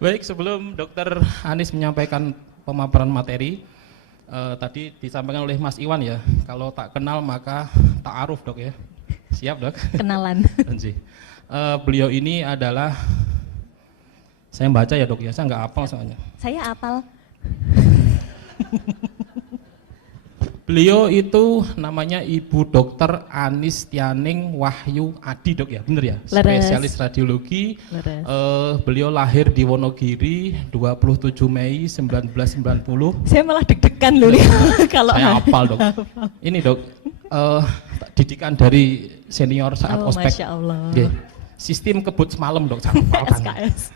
Baik, sebelum Dokter Anis menyampaikan pemaparan materi, tadi disampaikan oleh Mas Iwan ya, kalau tak kenal maka ta'aruf dok ya. Siap dok? Kenalan. Beliau ini adalah, saya baca ya dok ya, saya nggak hafal soalnya. Saya apal. Beliau itu namanya Ibu Dokter Anis Tianing Wahyu Adi dok ya, bener ya? Leres. Spesialis radiologi. Leres. Beliau lahir di Wonogiri 27 Mei 1990. Saya malah deg-degan loh kalau Saya hafal dok. Ini dok, didikan dari senior saat ospek. Masya Allah. Nggih. Sistem kebut semalam dok, saya hafal kan. SKS.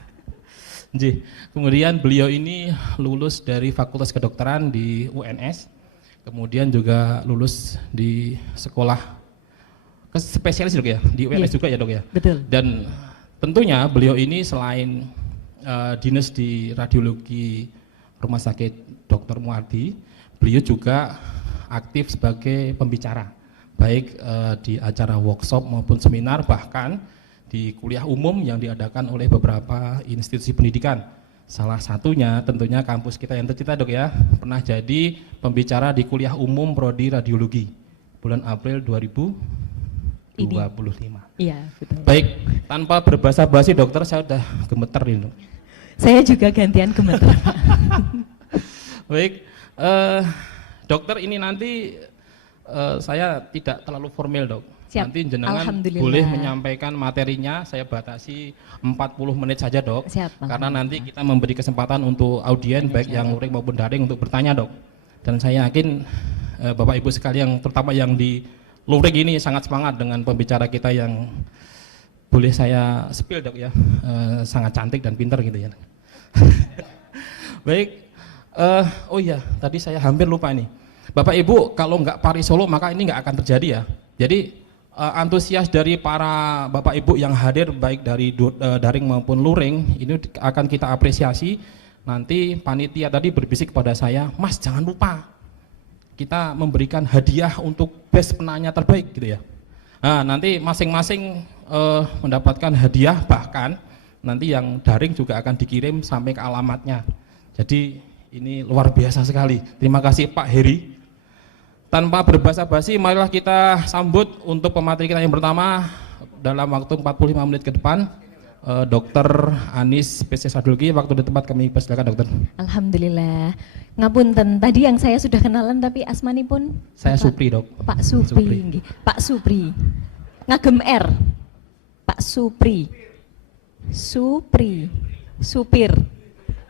Nggih. Kemudian beliau ini lulus dari Fakultas Kedokteran di UNS. Kemudian juga lulus di sekolah spesialis dok ya, di UNS juga ya dok ya. Betul. Dan tentunya beliau ini selain dinas di radiologi Rumah Sakit Dr. Muardi, beliau juga aktif sebagai pembicara, baik di acara workshop maupun seminar, bahkan di kuliah umum yang diadakan oleh beberapa institusi pendidikan. Salah satunya tentunya kampus kita yang tercinta dok ya, pernah jadi pembicara di kuliah umum Prodi Radiologi bulan April 2025. Iya, betul. Baik, tanpa berbahasa basi dokter, saya udah gemeter ini. Saya juga gantian gemeter. Baik, dokter ini nanti saya tidak terlalu formal dok. Siap. Nanti jenengan boleh menyampaikan materinya, saya batasi 40 menit saja dok. Siap. Karena nanti kita memberi kesempatan untuk audien baik yang luring maupun daring untuk bertanya dok. Dan saya yakin Bapak Ibu sekalian, terutama yang di luring ini sangat semangat dengan pembicara kita yang boleh saya spill dok ya, sangat cantik dan pintar gitu ya. Baik, oh iya tadi saya hampir lupa ini. Bapak Ibu kalau nggak Paris Solo maka ini nggak akan terjadi ya. Jadi antusias dari para Bapak Ibu yang hadir baik dari daring maupun luring ini akan kita apresiasi. Nanti panitia tadi berbisik kepada saya, Mas jangan lupa kita memberikan hadiah untuk best penanya terbaik gitu ya. Nah nanti masing-masing mendapatkan hadiah, bahkan nanti yang daring juga akan dikirim sampai ke alamatnya. Jadi ini luar biasa sekali. Terima kasih Pak Heri. Tanpa berbahasa basi, marilah kita sambut untuk pemateri kita yang pertama dalam waktu 45 menit ke depan, Dr. Anis, spesialis radiologi. Waktu di tempat kami persilakan dokter. Alhamdulillah. Ngapunten, tadi yang saya sudah kenalan tapi asmani pun? Saya Supri dok. Pak Supri. Pak Supri. Ngagem R. Pak Supri. Supir.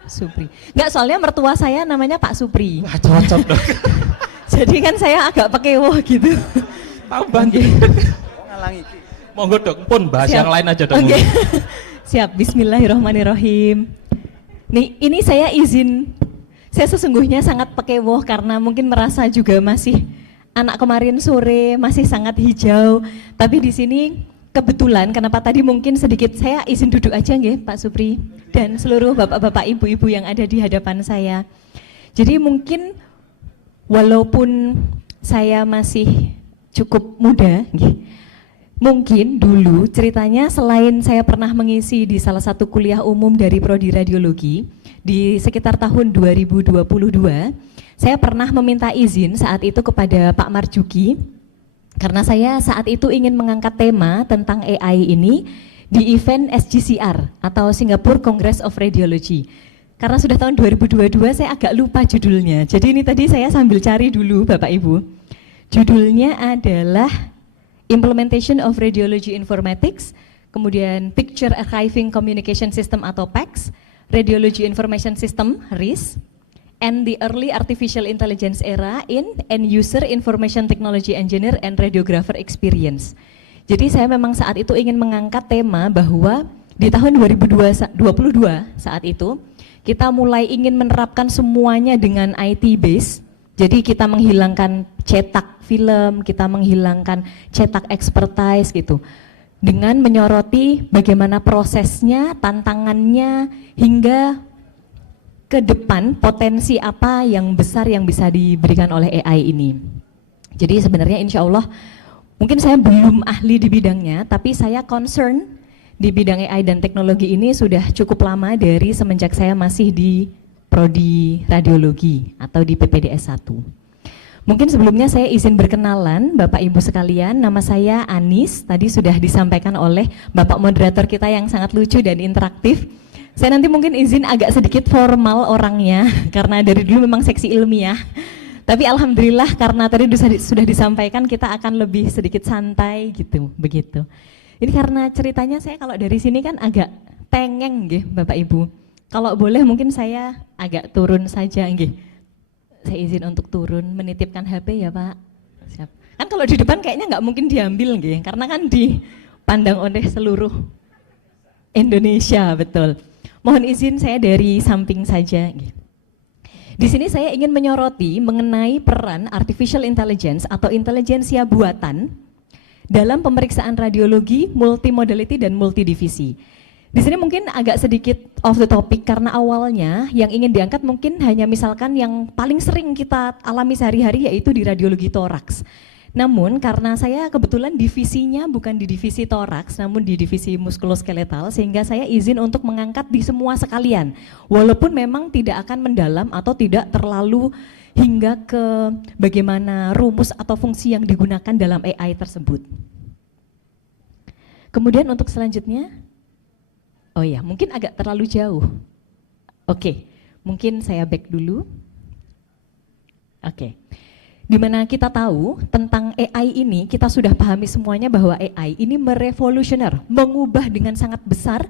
Supri. Enggak, soalnya mertua saya namanya Pak Supri. Wah, cocok dok. Jadi kan saya agak pakai wah gitu. Tambah gitu. Monggo dok, pun bahas yang lain aja dok. Okay. Siap, bismillahirrahmanirrahim. Nih, ini saya izin, saya sesungguhnya sangat pakai wah karena mungkin merasa juga masih anak kemarin sore, masih sangat hijau. Tapi di sini kebetulan, kenapa tadi mungkin sedikit saya izin duduk aja nggih Pak Supri dan seluruh bapak-bapak ibu-ibu yang ada di hadapan saya. Jadi mungkin walaupun saya masih cukup muda, mungkin dulu ceritanya selain saya pernah mengisi di salah satu kuliah umum dari Prodi Radiologi di sekitar tahun 2022, saya pernah meminta izin saat itu kepada Pak Marjuki karena saya saat itu ingin mengangkat tema tentang AI ini di event SGCR atau Singapore Congress of Radiology. Karena sudah tahun 2022 saya agak lupa judulnya. Jadi ini tadi saya sambil cari dulu Bapak Ibu. Judulnya adalah Implementation of Radiology Informatics, kemudian Picture Archiving Communication System atau PACS, Radiology Information System RIS, and the Early Artificial Intelligence Era in End User Information Technology Engineer and Radiographer Experience. Jadi saya memang saat itu ingin mengangkat tema bahwa di tahun 2022 saat itu kita mulai ingin menerapkan semuanya dengan IT base. Jadi kita menghilangkan cetak film, kita menghilangkan cetak expertise gitu. Dengan menyoroti bagaimana prosesnya, tantangannya, hingga ke depan potensi apa yang besar yang bisa diberikan oleh AI ini. Jadi sebenarnya insya Allah, mungkin saya belum ahli di bidangnya, tapi saya concern di bidang AI dan teknologi ini sudah cukup lama dari semenjak saya masih di Prodi Radiologi atau di PPDS 1. Mungkin sebelumnya saya izin berkenalan Bapak Ibu sekalian, nama saya Anis, tadi sudah disampaikan oleh Bapak moderator kita yang sangat lucu dan interaktif. Saya nanti mungkin izin agak sedikit formal orangnya, karena dari dulu memang seksi ilmiah. Tapi alhamdulillah karena tadi sudah disampaikan kita akan lebih sedikit santai gitu, begitu. Ini karena ceritanya saya kalau dari sini kan agak tengeng nggih Bapak Ibu. Kalau boleh mungkin saya agak turun saja nggih. Saya izin untuk turun, menitipkan HP ya Pak. Siap. Kan kalau di depan kayaknya nggak mungkin diambil nggih, karena kan dipandang oleh seluruh Indonesia, betul. Mohon izin saya dari samping saja. Di sini saya ingin menyoroti mengenai peran artificial intelligence atau intelijensia buatan dalam pemeriksaan radiologi, multimodality dan multidivisi. Di sini mungkin agak sedikit off the topic karena awalnya yang ingin diangkat mungkin hanya misalkan yang paling sering kita alami sehari-hari yaitu di radiologi toraks. Namun karena saya kebetulan divisinya bukan di divisi toraks namun di divisi muskuloskeletal sehingga saya izin untuk mengangkat di semua sekalian. Walaupun memang tidak akan mendalam atau tidak terlalu hingga ke bagaimana rumus atau fungsi yang digunakan dalam AI tersebut. Kemudian untuk selanjutnya, oh ya, mungkin agak terlalu jauh. Oke, mungkin saya back dulu. Oke, dimana kita tahu tentang AI ini, kita sudah pahami semuanya bahwa AI ini merevolusioner, mengubah dengan sangat besar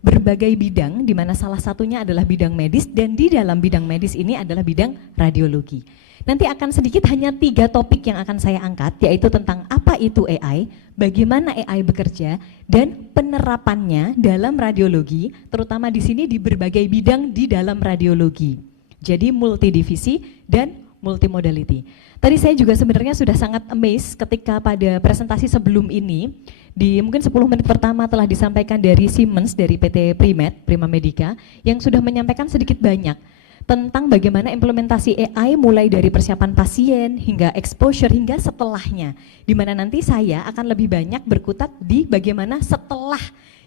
berbagai bidang, di mana salah satunya adalah bidang medis, dan di dalam bidang medis ini adalah bidang radiologi. Nanti akan sedikit hanya 3 topik yang akan saya angkat, yaitu tentang apa itu AI, bagaimana AI bekerja, dan penerapannya dalam radiologi, terutama di sini di berbagai bidang di dalam radiologi. Jadi multidivisi dan multimodality. Tadi saya juga sebenarnya sudah sangat amazed ketika pada presentasi sebelum ini, di mungkin 10 menit pertama telah disampaikan dari Siemens, dari PT Primed, Prima Medica, yang sudah menyampaikan sedikit banyak tentang bagaimana implementasi AI mulai dari persiapan pasien hingga exposure hingga setelahnya, di mana nanti saya akan lebih banyak berkutat di bagaimana setelah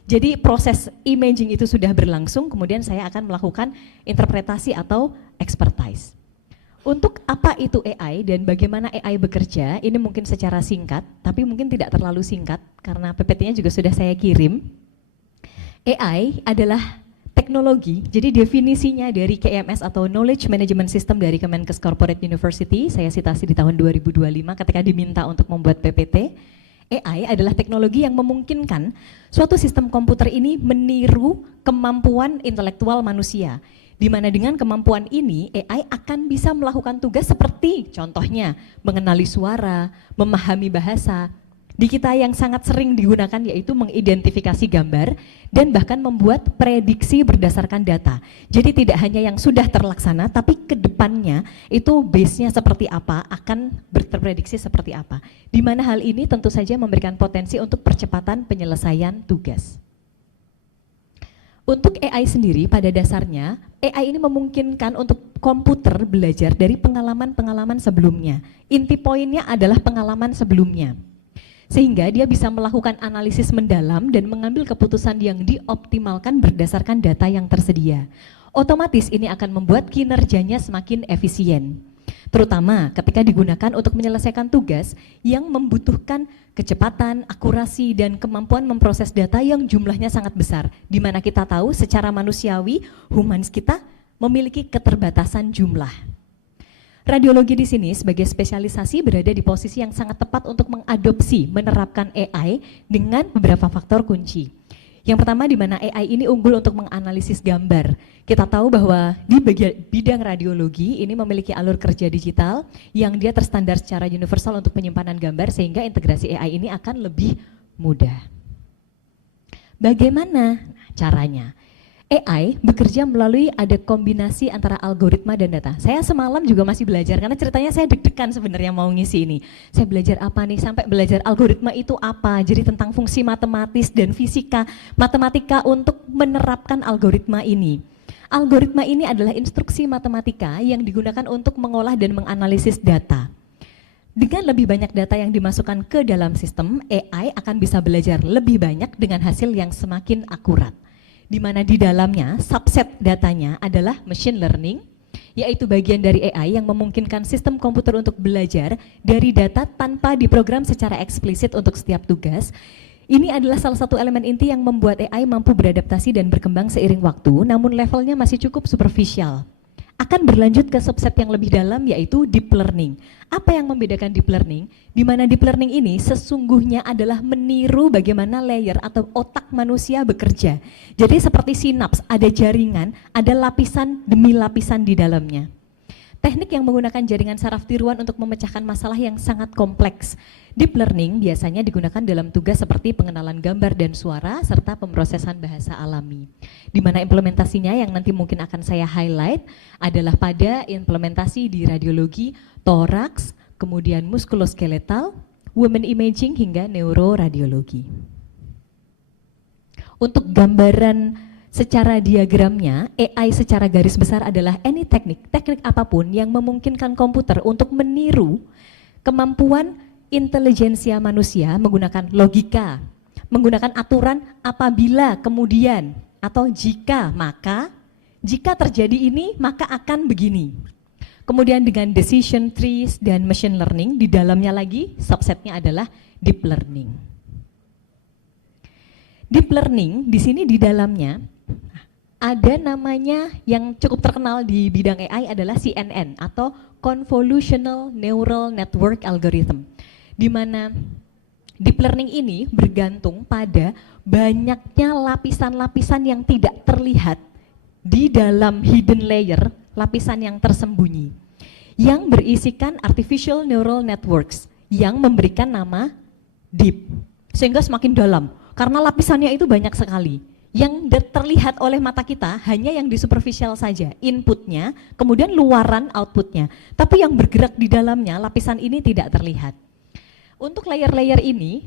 jadi proses imaging itu sudah berlangsung, kemudian saya akan melakukan interpretasi atau expertise. Untuk apa itu AI dan bagaimana AI bekerja, ini mungkin secara singkat, tapi mungkin tidak terlalu singkat karena PPT-nya juga sudah saya kirim. AI adalah teknologi, jadi definisinya dari KMS atau Knowledge Management System dari Kemenkes Corporate University, saya citasi di tahun 2025 ketika diminta untuk membuat PPT. AI adalah teknologi yang memungkinkan suatu sistem komputer ini meniru kemampuan intelektual manusia, di mana dengan kemampuan ini AI akan bisa melakukan tugas seperti contohnya mengenali suara, memahami bahasa. Di kita yang sangat sering digunakan yaitu mengidentifikasi gambar dan bahkan membuat prediksi berdasarkan data. Jadi tidak hanya yang sudah terlaksana tapi ke depannya itu base-nya seperti apa, akan terprediksi seperti apa. Di mana hal ini tentu saja memberikan potensi untuk percepatan penyelesaian tugas. Untuk AI sendiri pada dasarnya, AI ini memungkinkan untuk komputer belajar dari pengalaman-pengalaman sebelumnya. Inti poinnya adalah pengalaman sebelumnya. Sehingga dia bisa melakukan analisis mendalam dan mengambil keputusan yang dioptimalkan berdasarkan data yang tersedia. Otomatis ini akan membuat kinerjanya semakin efisien. Terutama ketika digunakan untuk menyelesaikan tugas yang membutuhkan kecepatan, akurasi, dan kemampuan memproses data yang jumlahnya sangat besar. Di mana kita tahu secara manusiawi, humanis kita memiliki keterbatasan jumlah. Radiologi di sini sebagai spesialisasi berada di posisi yang sangat tepat untuk mengadopsi, menerapkan AI dengan beberapa faktor kunci. Yang pertama di mana AI ini unggul untuk menganalisis gambar. Kita tahu bahwa di bidang radiologi ini memiliki alur kerja digital yang dia terstandar secara universal untuk penyimpanan gambar sehingga integrasi AI ini akan lebih mudah. Bagaimana caranya? AI bekerja melalui ada kombinasi antara algoritma dan data. Saya semalam juga masih belajar karena ceritanya saya deg-degan sebenarnya mau ngisi ini. Saya belajar apa nih sampai belajar algoritma itu apa. Jadi tentang fungsi matematis dan fisika, matematika untuk menerapkan algoritma ini. Algoritma ini adalah instruksi matematika yang digunakan untuk mengolah dan menganalisis data. Dengan lebih banyak data yang dimasukkan ke dalam sistem, AI akan bisa belajar lebih banyak dengan hasil yang semakin akurat. Di mana di dalamnya subset datanya adalah machine learning, yaitu bagian dari AI yang memungkinkan sistem komputer untuk belajar dari data tanpa diprogram secara eksplisit untuk setiap tugas. Ini adalah salah satu elemen inti yang membuat AI mampu beradaptasi dan berkembang seiring waktu, namun levelnya masih cukup superficial. Akan berlanjut ke subset yang lebih dalam, yaitu deep learning. Apa yang membedakan deep learning? Di mana deep learning ini sesungguhnya adalah meniru bagaimana layer atau otak manusia bekerja. Jadi seperti sinaps, ada jaringan, ada lapisan demi lapisan di dalamnya. Teknik yang menggunakan jaringan saraf tiruan untuk memecahkan masalah yang sangat kompleks. Deep learning biasanya digunakan dalam tugas seperti pengenalan gambar dan suara serta pemrosesan bahasa alami. Di mana implementasinya yang nanti mungkin akan saya highlight adalah pada implementasi di radiologi, toraks, kemudian muskuloskeletal, women imaging hingga neuroradiologi. Untuk gambaran secara diagramnya, AI secara garis besar adalah any teknik apapun yang memungkinkan komputer untuk meniru kemampuan intelijensia manusia menggunakan logika, menggunakan aturan apabila, kemudian, atau jika, maka, jika terjadi ini, maka akan begini. Kemudian dengan decision trees dan machine learning, di dalamnya lagi subsetnya adalah deep learning. Deep learning di sini di dalamnya ada namanya yang cukup terkenal di bidang AI adalah CNN atau Convolutional Neural Network Algorithm, di mana deep learning ini bergantung pada banyaknya lapisan-lapisan yang tidak terlihat di dalam hidden layer, lapisan yang tersembunyi, yang berisikan artificial neural networks yang memberikan nama deep, sehingga semakin dalam karena lapisannya itu banyak sekali. Yang terlihat oleh mata kita hanya yang di superficial saja, inputnya, kemudian luaran outputnya. Tapi yang bergerak di dalamnya, lapisan ini tidak terlihat. Untuk layer-layer ini,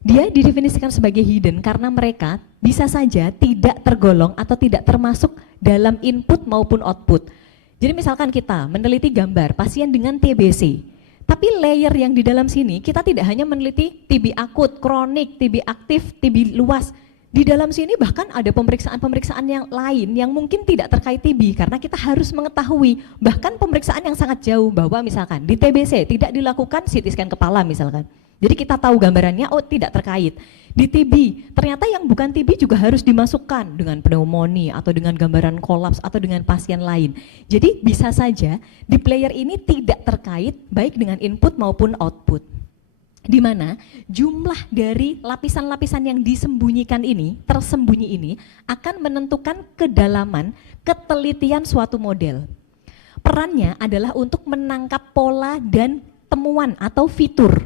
dia didefinisikan sebagai hidden karena mereka bisa saja tidak tergolong atau tidak termasuk dalam input maupun output. Jadi misalkan kita meneliti gambar pasien dengan TBC, tapi layer yang di dalam sini kita tidak hanya meneliti TB akut, kronik, TB aktif, TB luas. Di dalam sini bahkan ada pemeriksaan-pemeriksaan yang lain yang mungkin tidak terkait TB karena kita harus mengetahui bahkan pemeriksaan yang sangat jauh bahwa misalkan di TBC tidak dilakukan CT scan kepala misalkan. Jadi kita tahu gambarannya oh tidak terkait. Di TB ternyata yang bukan TB juga harus dimasukkan dengan pneumonia atau dengan gambaran kolaps atau dengan pasien lain. Jadi bisa saja di player ini tidak terkait baik dengan input maupun output. Di mana jumlah dari lapisan-lapisan yang disembunyikan ini, tersembunyi ini, akan menentukan kedalaman, ketelitian suatu model. Perannya adalah untuk menangkap pola dan temuan atau fitur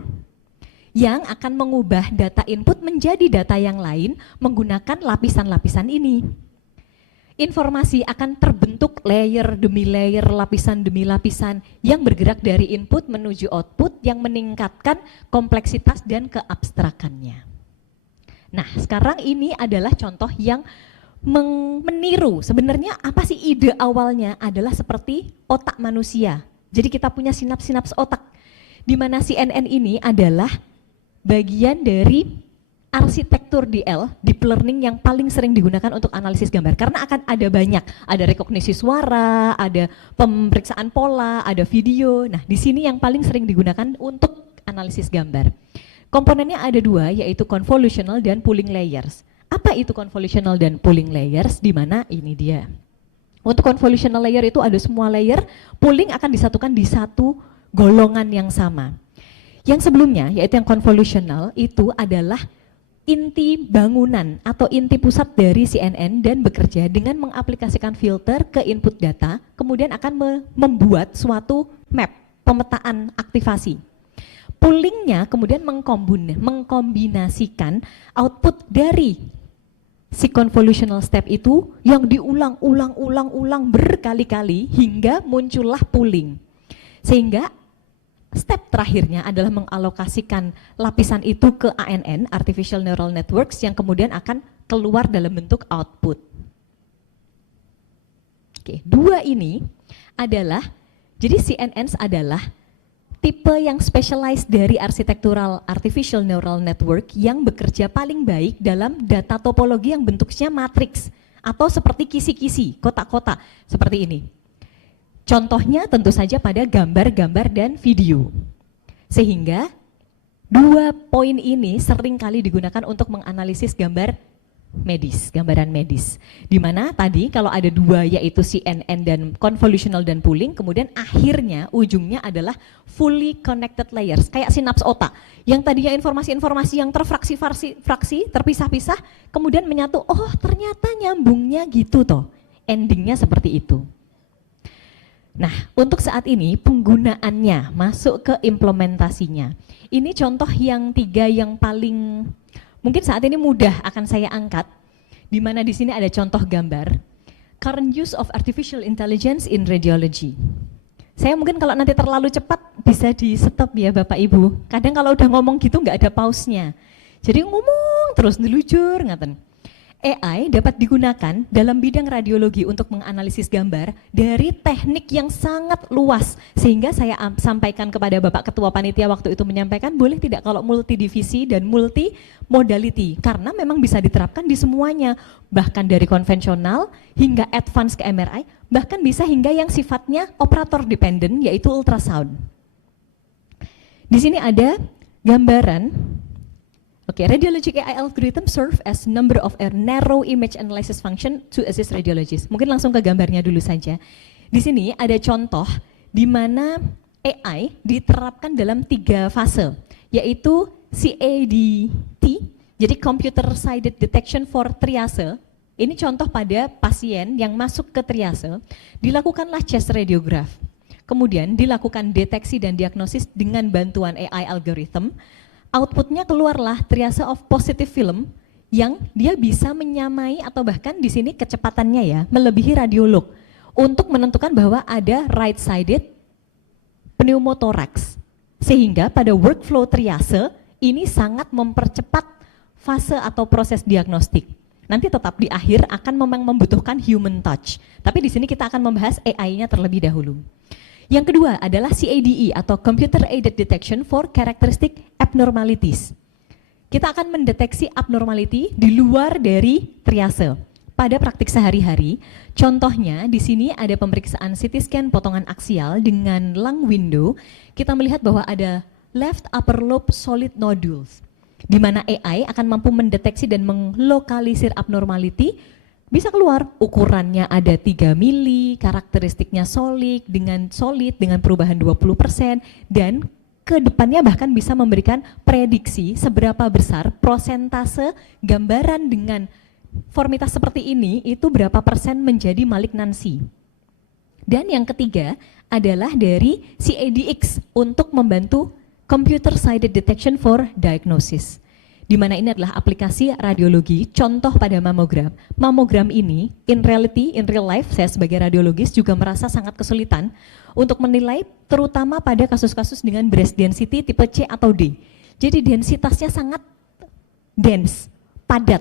yang akan mengubah data input menjadi data yang lain menggunakan lapisan-lapisan ini. Informasi akan terbentuk layer demi layer, lapisan demi lapisan yang bergerak dari input menuju output yang meningkatkan kompleksitas dan keabstrakannya. Nah, sekarang ini adalah contoh yang meniru. Sebenarnya apa sih ide awalnya adalah seperti otak manusia. Jadi kita punya sinaps-sinaps otak, di mana CNN ini adalah bagian dari arsitektur DL, deep learning yang paling sering digunakan untuk analisis gambar karena akan ada banyak, ada rekognisi suara, ada pemeriksaan pola, ada video. Nah, di sini yang paling sering digunakan untuk analisis gambar. Komponennya ada dua, yaitu convolutional dan pooling layers. Apa itu convolutional dan pooling layers? Di mana ini dia. Untuk convolutional layer itu ada semua layer, pooling akan disatukan di satu golongan yang sama. Yang sebelumnya, yaitu yang convolutional, itu adalah inti bangunan atau inti pusat dari CNN dan bekerja dengan mengaplikasikan filter ke input data, kemudian akan membuat suatu map, pemetaan aktivasi. Poolingnya kemudian mengkombinasikan output dari si convolutional step itu yang diulang-ulang berkali-kali hingga muncullah pooling. Sehingga step terakhirnya adalah mengalokasikan lapisan itu ke ANN, Artificial Neural Networks, yang kemudian akan keluar dalam bentuk output. Oke, dua ini adalah, jadi CNNs adalah tipe yang specialized dari arsitektural artificial neural network yang bekerja paling baik dalam data topologi yang bentuknya matriks atau seperti kisi-kisi, kotak-kotak seperti ini. Contohnya tentu saja pada gambar-gambar dan video. Sehingga dua poin ini sering kali digunakan untuk menganalisis medis, gambaran medis. Di mana tadi kalau ada dua yaitu CNN dan convolutional dan pooling, kemudian akhirnya ujungnya adalah fully connected layers, kayak sinaps otak. Yang tadinya informasi-informasi yang terfraksi-fraksi, terpisah-pisah, kemudian menyatu, oh ternyata nyambungnya gitu toh. Endingnya seperti itu. Nah, untuk saat ini penggunaannya masuk ke implementasinya. Ini contoh yang 3 yang paling mungkin saat ini mudah akan saya angkat, di mana di sini ada contoh gambar current use of artificial intelligence in radiology. Saya mungkin kalau nanti terlalu cepat bisa di stop ya Bapak Ibu. Kadang kalau udah ngomong gitu nggak ada pause-nya. Jadi ngomong terus dilujur ngaten. AI dapat digunakan dalam bidang radiologi untuk menganalisis gambar dari teknik yang sangat luas. Sehingga saya sampaikan kepada Bapak Ketua Panitia waktu itu menyampaikan, boleh tidak kalau multidivisi dan multi modality, karena memang bisa diterapkan di semuanya, bahkan dari konvensional hingga advance ke MRI, bahkan bisa hingga yang sifatnya operator dependent, yaitu ultrasound. Di sini ada gambaran. Oke, radiologic AI algorithm serve as number of a narrow image analysis function to assist radiologists. Mungkin langsung ke gambarnya dulu saja. Di sini ada contoh di mana AI diterapkan dalam 3 fase, yaitu CADT, jadi Computer Aided Detection for Triage. Ini contoh pada pasien yang masuk ke triase, dilakukanlah chest radiograph. Kemudian dilakukan deteksi dan diagnosis dengan bantuan AI algorithm. Outputnya keluarlah triase of positive film yang dia bisa menyamai atau bahkan di sini kecepatannya ya melebihi radiolog untuk menentukan bahwa ada right sided pneumothorax, sehingga pada workflow triase ini sangat mempercepat fase atau proses diagnostik. Nanti tetap di akhir akan memang membutuhkan human touch, tapi di sini kita akan membahas AI-nya terlebih dahulu. Yang kedua adalah CADE atau Computer Aided Detection for Characteristic Abnormalities. Kita akan mendeteksi abnormality di luar dari triase pada praktik sehari-hari. Contohnya di sini ada pemeriksaan CT scan potongan aksial dengan lung window. Kita melihat bahwa ada left upper lobe solid nodules, di mana AI akan mampu mendeteksi dan melokalisir abnormality. Bisa keluar ukurannya ada 3 mili, karakteristiknya solid dengan perubahan 20%, dan ke depannya bahkan bisa memberikan prediksi seberapa besar prosentase gambaran dengan formitas seperti ini itu berapa persen menjadi malignansi. Dan yang ketiga adalah dari CADX untuk membantu Computer Aided Detection for Diagnosis, di mana ini adalah aplikasi radiologi, contoh pada mamogram. Mamogram ini, in reality, in real life, saya sebagai radiologis juga merasa sangat kesulitan untuk menilai, terutama pada kasus-kasus dengan breast density tipe C atau D. Jadi densitasnya sangat dense, padat.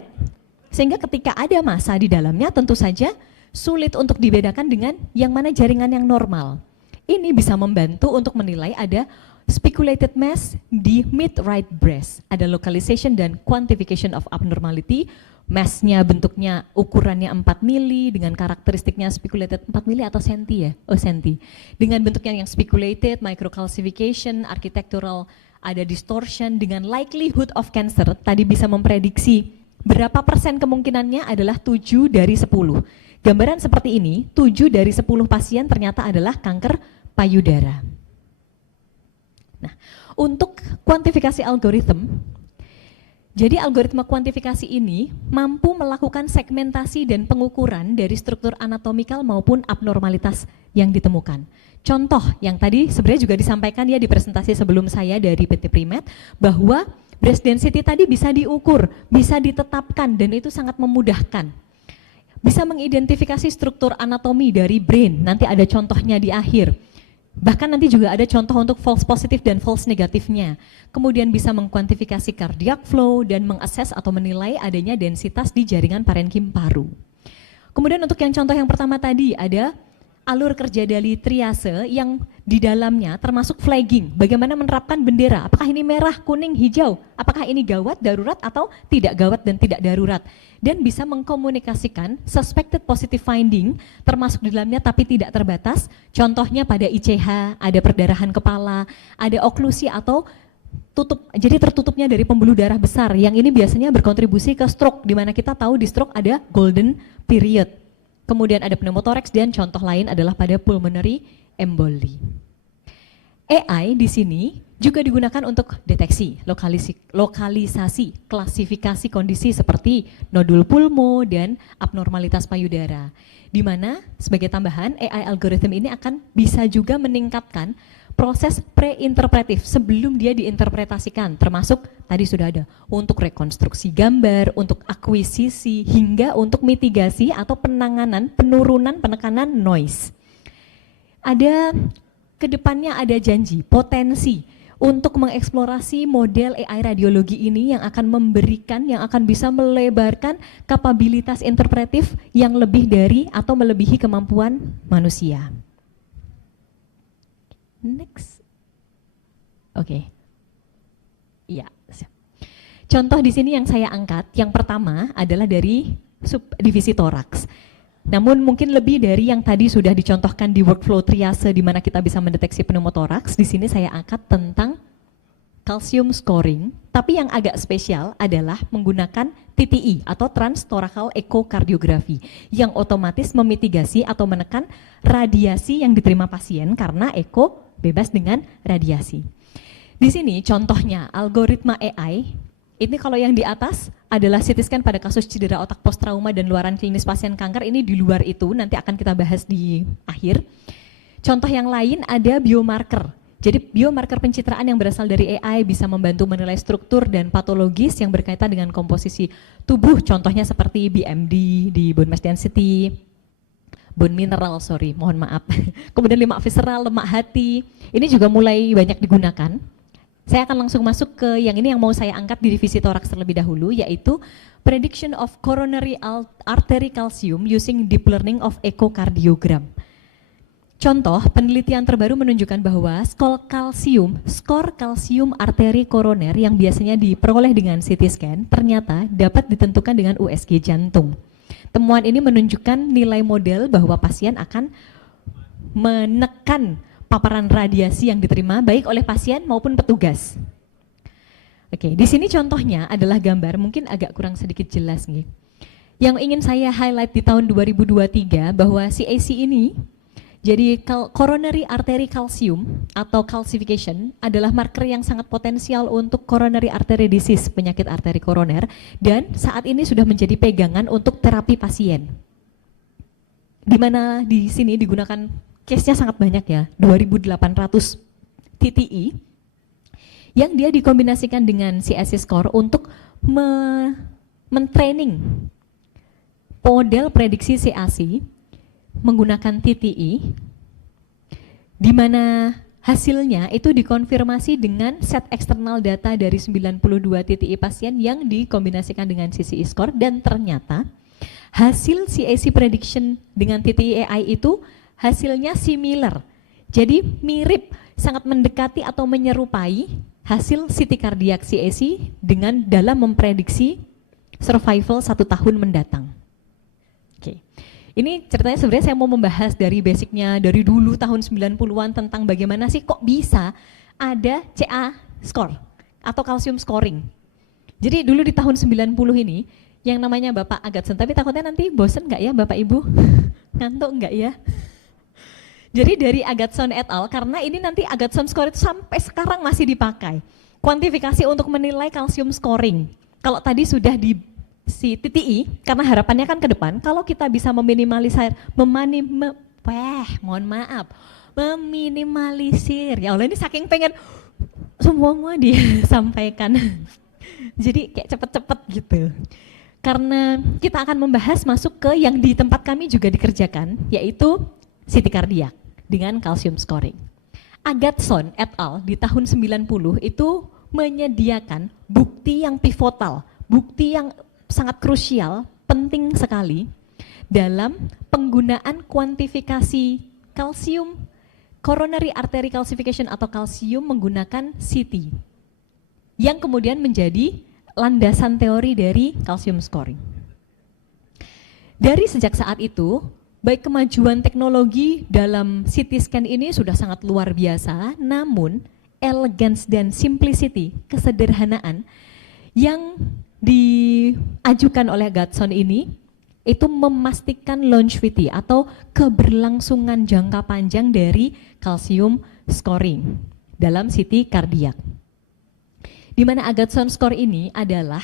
Sehingga ketika ada massa di dalamnya, tentu saja sulit untuk dibedakan dengan yang mana jaringan yang normal. Ini bisa membantu untuk menilai ada speculated mass di mid-right breast, ada localization dan quantification of abnormality, mass-nya bentuknya ukurannya 4 mili dengan karakteristiknya speculated 4 mili atau senti ya? Oh senti. Dengan bentuknya yang speculated, microcalcification, architectural, ada distortion dengan likelihood of cancer, tadi bisa memprediksi berapa persen kemungkinannya adalah 7 dari 10. Gambaran seperti ini, 7 dari 10 pasien ternyata adalah kanker payudara. Nah, untuk kuantifikasi algoritma, jadi algoritma kuantifikasi ini mampu melakukan segmentasi dan pengukuran dari struktur anatomikal maupun abnormalitas yang ditemukan. Contoh yang tadi sebenarnya juga disampaikan ya di presentasi sebelum saya dari PT Primed, bahwa breast density tadi bisa diukur, bisa ditetapkan, dan itu sangat memudahkan. Bisa mengidentifikasi struktur anatomi dari brain, nanti ada contohnya di akhir. Bahkan nanti juga ada contoh untuk false positif dan false negatifnya. Kemudian bisa mengkuantifikasi cardiac flow dan mengakses atau menilai adanya densitas di jaringan parenkim paru. Kemudian untuk yang contoh yang pertama tadi ada alur kerja dari triase yang di dalamnya termasuk flagging, bagaimana menerapkan bendera, apakah ini merah, kuning, hijau, apakah ini gawat, darurat atau tidak gawat dan tidak darurat, dan bisa mengkomunikasikan suspected positive finding termasuk di dalamnya tapi tidak terbatas, contohnya pada ICH, ada perdarahan kepala, ada oklusi atau jadi tertutupnya dari pembuluh darah besar yang ini biasanya berkontribusi ke stroke, di mana kita tahu di stroke ada golden period. Kemudian ada pneumotoraks dan contoh lain adalah pada pulmonary emboli. AI di sini juga digunakan untuk deteksi, lokalisasi, klasifikasi kondisi seperti nodul pulmo dan abnormalitas payudara. Di mana sebagai tambahan AI algorithm ini akan bisa juga meningkatkan proses pre-interpretif sebelum dia diinterpretasikan, termasuk tadi sudah ada untuk rekonstruksi gambar, untuk akuisisi, hingga untuk mitigasi atau penanganan penurunan penekanan noise. Ada kedepannya ada janji, potensi untuk mengeksplorasi model AI radiologi ini yang akan memberikan, yang akan bisa melebarkan kapabilitas interpretif yang lebih dari atau melebihi kemampuan manusia. Next. Oke. Iya. Contoh di sini yang saya angkat, yang pertama adalah dari subdivisi toraks. Namun mungkin lebih dari yang tadi sudah dicontohkan di workflow triase di mana kita bisa mendeteksi pneumotoraks, di sini saya angkat tentang calcium scoring, tapi yang agak spesial adalah menggunakan TTE atau transtoracal echocardiografi yang otomatis memitigasi atau menekan radiasi yang diterima pasien karena echo bebas dengan radiasi. Di sini contohnya algoritma AI, ini kalau yang di atas adalah CT scan pada kasus cedera otak post trauma dan luaran klinis pasien kanker, ini di luar itu, nanti akan kita bahas di akhir. Contoh yang lain ada biomarker. Jadi biomarker pencitraan yang berasal dari AI bisa membantu menilai struktur dan patologis yang berkaitan dengan komposisi tubuh, contohnya seperti BMD di bone mass density, bone mineral, mohon maaf. Kemudian lemak visceral, lemak hati, ini juga mulai banyak digunakan. Saya akan langsung masuk ke yang ini yang mau saya angkat di divisi toraks terlebih dahulu, yaitu prediction of coronary artery calcium using deep learning of echocardiogram. Contoh, penelitian terbaru menunjukkan bahwa skor kalsium arteri koroner yang biasanya diperoleh dengan CT scan ternyata dapat ditentukan dengan USG jantung. Temuan ini menunjukkan nilai model bahwa pasien akan menekan paparan radiasi yang diterima baik oleh pasien maupun petugas. Oke, di sini contohnya adalah gambar, mungkin agak kurang sedikit jelas nih. Yang ingin saya highlight di tahun 2023 bahwa CAC ini, jadi coronary artery calcium atau calcification adalah marker yang sangat potensial untuk coronary artery disease, penyakit arteri koroner, dan saat ini sudah menjadi pegangan untuk terapi pasien. Di mana di sini digunakan case-nya sangat banyak ya, 2.800 TTE, yang dia dikombinasikan dengan CAC score untuk men-training model prediksi CAC menggunakan TTE, di mana hasilnya itu dikonfirmasi dengan set eksternal data dari 92 TTE pasien yang dikombinasikan dengan CCE score, dan ternyata hasil CAC prediction dengan TTE AI itu hasilnya similar. Jadi mirip, sangat mendekati atau menyerupai hasil CT kardiak CAC dengan dalam memprediksi survival 1 tahun mendatang. Oke. Ini ceritanya sebenarnya saya mau membahas dari basicnya dari dulu tahun 90-an tentang bagaimana sih kok bisa ada CA score atau calcium scoring. Jadi dulu di tahun 90 ini yang namanya Bapak Agatson, tapi takutnya nanti bosen nggak ya Bapak Ibu? Ngantuk nggak ya? Jadi dari Agatson et al, karena ini nanti Agatson score itu sampai sekarang masih dipakai. Kuantifikasi untuk menilai calcium scoring. Kalau tadi sudah di si TTE, karena harapannya kan ke depan, kalau kita bisa meminimalisir, meminimalisir, ya Allah ini saking pengen semua disampaikan. Jadi kayak cepet-cepet gitu. Karena kita akan membahas masuk ke yang di tempat kami juga dikerjakan, yaitu CT kardiak dengan calcium scoring. Agatson et al. Di tahun 90 itu menyediakan bukti yang pivotal, bukti yang sangat krusial, penting sekali dalam penggunaan kuantifikasi kalsium, coronary artery calcification atau kalsium menggunakan CT, yang kemudian menjadi landasan teori dari calcium scoring. Dari sejak saat itu, baik kemajuan teknologi dalam CT scan ini sudah sangat luar biasa, namun elegance dan simplicity, kesederhanaan yang diajukan oleh Gatson ini itu memastikan longevity atau keberlangsungan jangka panjang dari calcium scoring dalam CT kardiak. Di mana Agatston score ini adalah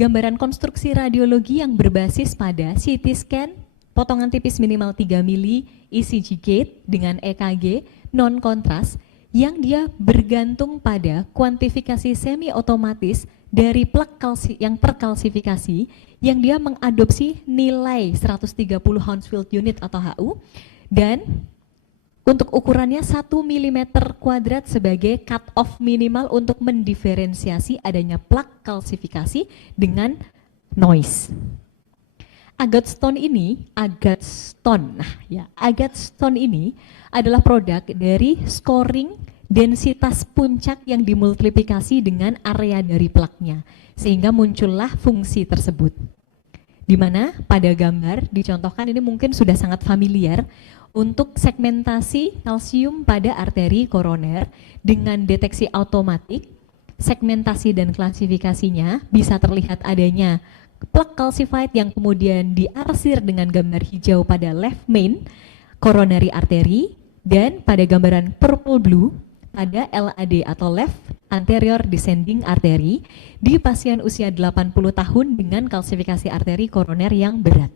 gambaran konstruksi radiologi yang berbasis pada CT scan, potongan tipis minimal 3 mili, ECG gate dengan EKG non kontras yang dia bergantung pada kuantifikasi semi otomatis dari plak yang terkalsifikasi yang dia mengadopsi nilai 130 Hounsfield unit atau HU dan untuk ukurannya 1 mm kuadrat sebagai cut off minimal untuk mendiferensiasi adanya plak kalsifikasi dengan noise. Agatston ini adalah produk dari scoring densitas puncak yang dimultiplikasi dengan area dari plaknya sehingga muncullah fungsi tersebut. Di mana pada gambar dicontohkan ini mungkin sudah sangat familiar untuk segmentasi kalsium pada arteri koroner dengan deteksi otomatik, segmentasi dan klasifikasinya bisa terlihat adanya plak calcified yang kemudian diarsir dengan gambar hijau pada left main coronary artery dan pada gambaran purple blue pada LAD atau left anterior descending artery di pasien usia 80 tahun dengan kalsifikasi arteri koroner yang berat.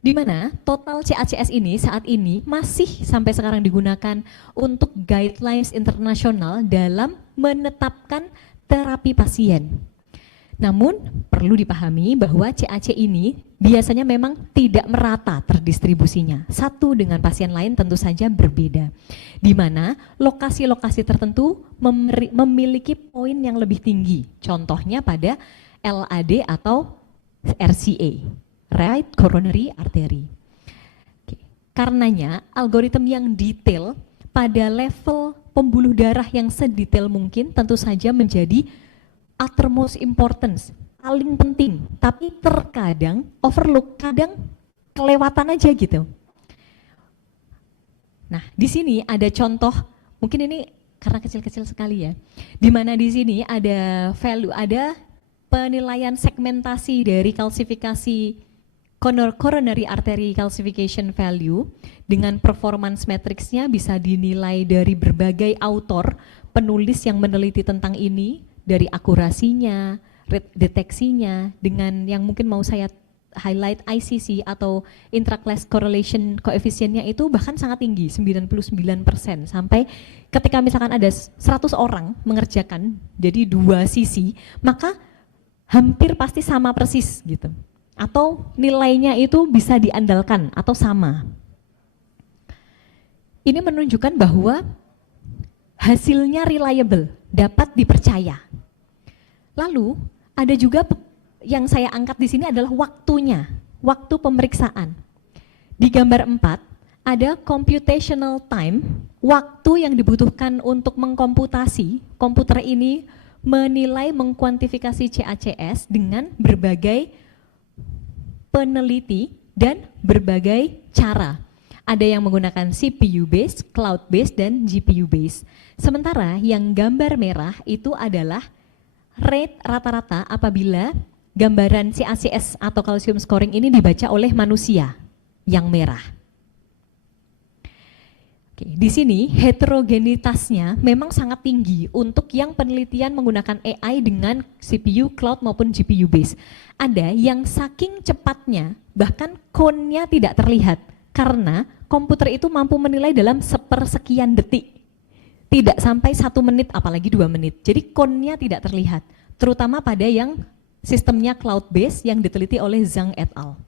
Di mana total CACS ini saat ini masih sampai sekarang digunakan untuk guidelines internasional dalam menetapkan terapi pasien. Namun perlu dipahami bahwa CAC ini biasanya memang tidak merata terdistribusinya. Satu dengan pasien lain tentu saja berbeda. Di mana lokasi-lokasi tertentu memiliki poin yang lebih tinggi. Contohnya pada LAD atau RCA, right coronary artery. Karenanya algoritma yang detail pada level pembuluh darah yang sedetail mungkin tentu saja menjadi uttermost importance, paling penting, tapi terkadang overlook, kadang kelewatan aja gitu. Nah, di sini ada contoh, mungkin ini karena kecil-kecil sekali ya, di mana di sini ada value, ada penilaian segmentasi dari kalsifikasi coronary artery calcification value dengan performance matrixnya bisa dinilai dari berbagai autor, penulis yang meneliti tentang ini, dari akurasinya, deteksinya, dengan yang mungkin mau saya highlight ICC atau intra-class correlation koefisiennya itu bahkan sangat tinggi, 99%, sampai ketika misalkan ada 100 orang mengerjakan, jadi 2 sisi, maka hampir pasti sama persis gitu. Atau nilainya itu bisa diandalkan atau sama. Ini menunjukkan bahwa hasilnya reliable, dapat dipercaya. Lalu ada juga yang saya angkat di sini adalah waktunya, waktu pemeriksaan. Di gambar 4 ada computational time, waktu yang dibutuhkan untuk mengkomputasi. Komputer ini menilai mengkuantifikasi CACS dengan berbagai peneliti dan berbagai cara. Ada yang menggunakan CPU based, cloud based, dan GPU based. Sementara yang gambar merah itu adalah rate rata-rata apabila gambaran CACS atau calcium scoring ini dibaca oleh manusia yang merah. Oke, di sini heterogenitasnya memang sangat tinggi untuk yang penelitian menggunakan AI dengan CPU, cloud maupun GPU based. Ada yang saking cepatnya bahkan cone-nya tidak terlihat karena komputer itu mampu menilai dalam sepersekian detik. Tidak sampai 1 menit, apalagi 2 menit. Jadi cone-nya tidak terlihat, terutama pada yang sistemnya cloud-based yang diteliti oleh Zhang et al.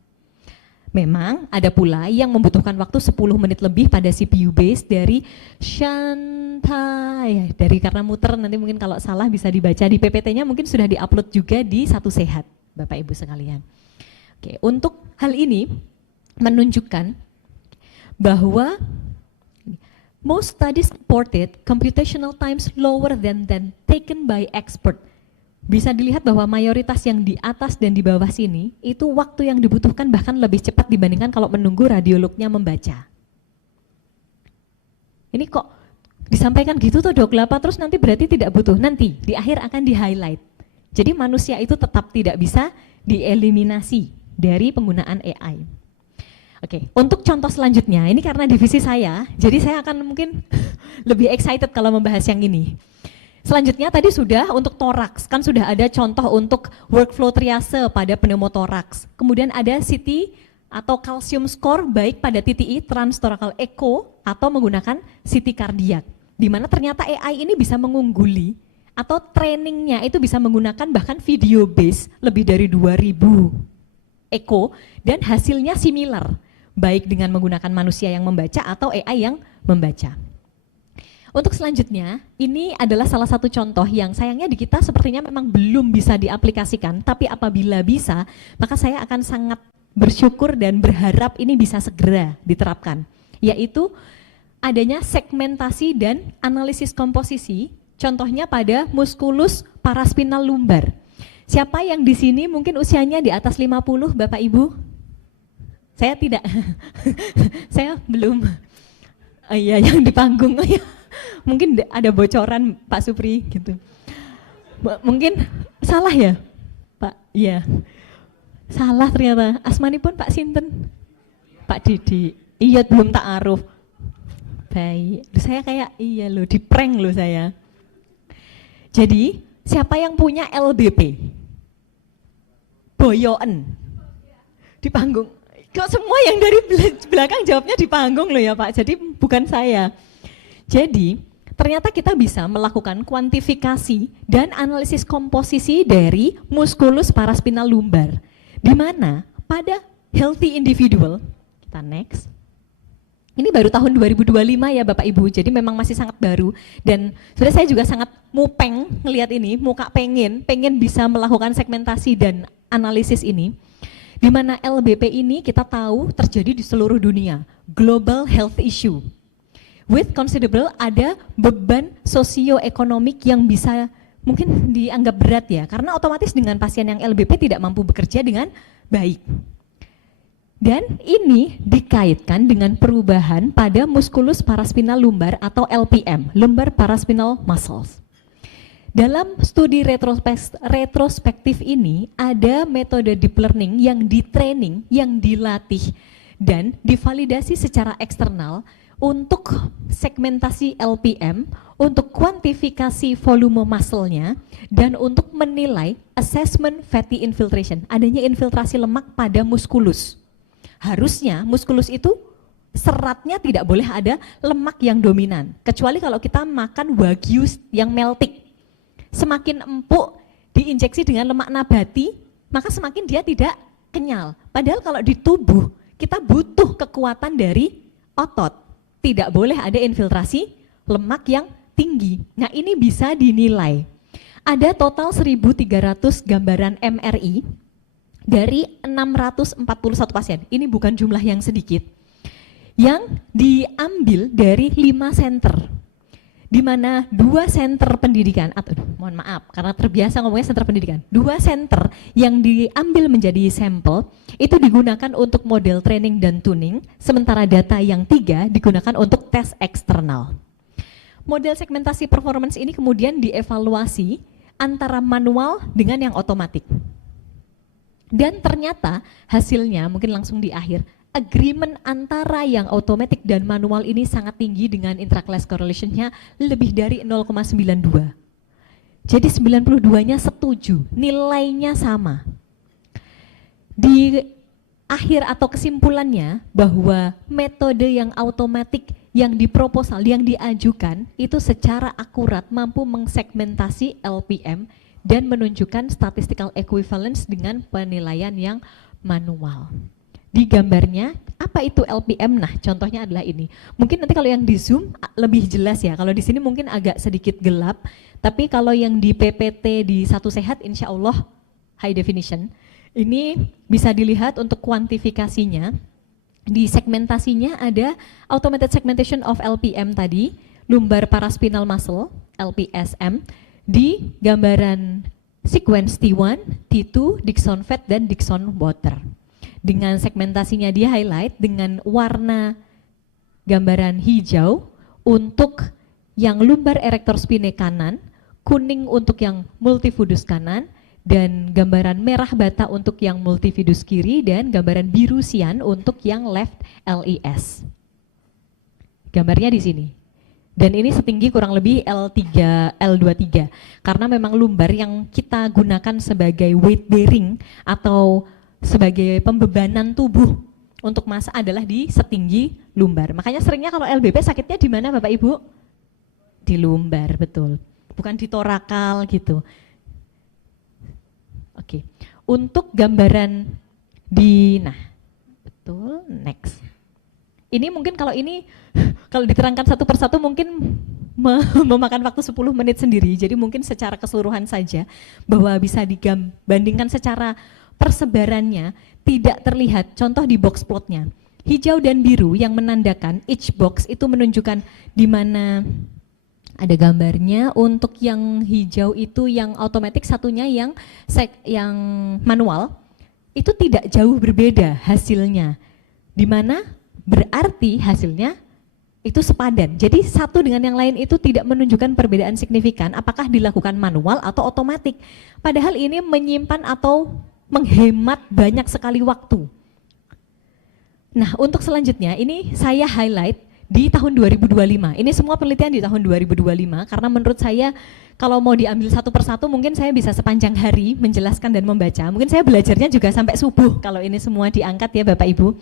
Memang ada pula yang membutuhkan waktu 10 menit lebih pada CPU-based dari Shantai. Dari karena muter, nanti mungkin kalau salah bisa dibaca di PPT-nya, mungkin sudah di-upload juga di Satu Sehat, Bapak Ibu sekalian. Oke, untuk hal ini menunjukkan bahwa most studies reported computational times lower than taken by expert. Bisa dilihat bahwa mayoritas yang di atas dan di bawah sini itu waktu yang dibutuhkan bahkan lebih cepat dibandingkan kalau menunggu radiolognya membaca. Ini kok disampaikan gitu tuh dok, lapa terus nanti berarti tidak butuh, nanti di akhir akan di highlight. Jadi manusia itu tetap tidak bisa dieliminasi dari penggunaan AI. Oke, untuk contoh selanjutnya, ini karena divisi saya, jadi saya akan mungkin lebih excited kalau membahas yang ini. Selanjutnya tadi sudah untuk toraks, kan sudah ada contoh untuk workflow triase pada pneumotoraks. Kemudian ada CT atau calcium score baik pada TTI, transtoracal echo, atau menggunakan CT kardiak. Di mana ternyata AI ini bisa mengungguli atau trainingnya itu bisa menggunakan bahkan video base lebih dari 2000 echo dan hasilnya similar baik dengan menggunakan manusia yang membaca atau AI yang membaca. Untuk selanjutnya, ini adalah salah satu contoh yang sayangnya di kita sepertinya memang belum bisa diaplikasikan, tapi apabila bisa, maka saya akan sangat bersyukur dan berharap ini bisa segera diterapkan, yaitu adanya segmentasi dan analisis komposisi, contohnya pada musculus paraspinal lumbar. Siapa yang di sini mungkin usianya di atas 50, Bapak Ibu? Saya tidak, saya belum. Iya, yang di panggung, mungkin ada bocoran Pak Supri gitu. Mungkin salah ya, Pak? Iya, salah ternyata. Asmanipun Pak Sinten? Pak Didi. Iya, belum ta'aruf. Baik, saya kayak iya loh, di prank loh saya. Jadi, siapa yang punya LBP? Boyoen. Di panggung. Kok semua yang dari belakang jawabnya di panggung loh ya Pak, jadi bukan saya. Jadi, ternyata kita bisa melakukan kuantifikasi dan analisis komposisi dari musculus paraspinal lumbar. Di mana pada healthy individual, kita next. Ini baru tahun 2025 ya Bapak Ibu, jadi memang masih sangat baru. Dan sebenarnya saya juga sangat mupeng ngelihat ini, muka pengen bisa melakukan segmentasi dan analisis ini. Di mana LBP ini kita tahu terjadi di seluruh dunia, global health issue. With considerable ada beban sosioekonomik yang bisa mungkin dianggap berat ya, karena otomatis dengan pasien yang LBP tidak mampu bekerja dengan baik. Dan ini dikaitkan dengan perubahan pada musculus paraspinal lumbar atau LPM, lumbar paraspinal muscles. Dalam studi retrospektif ini ada metode deep learning yang ditraining, yang dilatih dan divalidasi secara eksternal untuk segmentasi LPM, untuk kuantifikasi volume muscle-nya dan untuk menilai assessment fatty infiltration, adanya infiltrasi lemak pada muskulus. Harusnya muskulus itu seratnya tidak boleh ada lemak yang dominan, kecuali kalau kita makan wagyu yang melting. Semakin empuk diinjeksi dengan lemak nabati, maka semakin dia tidak kenyal. Padahal kalau di tubuh kita butuh kekuatan dari otot, tidak boleh ada infiltrasi lemak yang tinggi. Nah ini bisa dinilai. Ada total 1.300 gambaran MRI dari 641 pasien, ini bukan jumlah yang sedikit, yang diambil dari 5 center, di mana 2 center pendidikan, atau mohon maaf karena terbiasa ngomongnya center pendidikan, 2 center yang diambil menjadi sampel, itu digunakan untuk model training dan tuning, sementara data yang 3 digunakan untuk tes eksternal. Model segmentasi performance ini kemudian dievaluasi antara manual dengan yang otomatik. Dan ternyata hasilnya mungkin langsung di akhir, agreement antara yang automatic dan manual ini sangat tinggi dengan intra-class correlation-nya lebih dari 0,92. Jadi 92-nya setuju, nilainya sama. Di akhir atau kesimpulannya bahwa metode yang automatic yang diproposal, yang diajukan itu secara akurat mampu mengsegmentasi LPM dan menunjukkan statistical equivalence dengan penilaian yang manual. Di gambarnya, apa itu LPM? Nah, contohnya adalah ini. Mungkin nanti kalau yang di Zoom lebih jelas ya, kalau di sini mungkin agak sedikit gelap, tapi kalau yang di PPT di Satu Sehat, insya Allah high definition. Ini bisa dilihat untuk kuantifikasinya. Di segmentasinya ada automated segmentation of LPM tadi, lumbar paraspinal muscle, LPSM, di gambaran sequence T1, T2, Dixon fat, dan Dixon water. Dengan segmentasinya di highlight dengan warna gambaran hijau untuk yang lumbar erector spinae kanan, kuning untuk yang multifidus kanan, dan gambaran merah bata untuk yang multifidus kiri, dan gambaran biru sian untuk yang left LES. Gambarnya di sini. Dan ini setinggi kurang lebih L3, L23. Karena memang lumbar yang kita gunakan sebagai weight bearing atau sebagai pembebanan tubuh untuk massa adalah di setinggi lumbar. Makanya seringnya kalau LBP sakitnya di mana Bapak Ibu? Di lumbar, betul. Bukan di torakal gitu. Oke, untuk gambaran nah, betul, next. Ini mungkin kalau ini, kalau diterangkan satu persatu mungkin memakan waktu 10 menit sendiri, jadi mungkin secara keseluruhan saja, bahwa bisa dibandingkan secara persebarannya, tidak terlihat, contoh di box plotnya. Hijau dan biru yang menandakan each box itu menunjukkan di mana ada gambarnya. Untuk yang hijau itu yang otomatis, satunya yang manual, itu tidak jauh berbeda hasilnya. Di mana berarti hasilnya itu sepadan. Jadi satu dengan yang lain itu tidak menunjukkan perbedaan signifikan apakah dilakukan manual atau otomatis. Padahal ini menyimpan atau menghemat banyak sekali waktu. Nah, untuk selanjutnya ini saya highlight di tahun 2025. Ini semua penelitian di tahun 2025 karena menurut saya kalau mau diambil satu persatu mungkin saya bisa sepanjang hari menjelaskan dan membaca. Mungkin saya belajarnya juga sampai subuh kalau ini semua diangkat ya Bapak Ibu.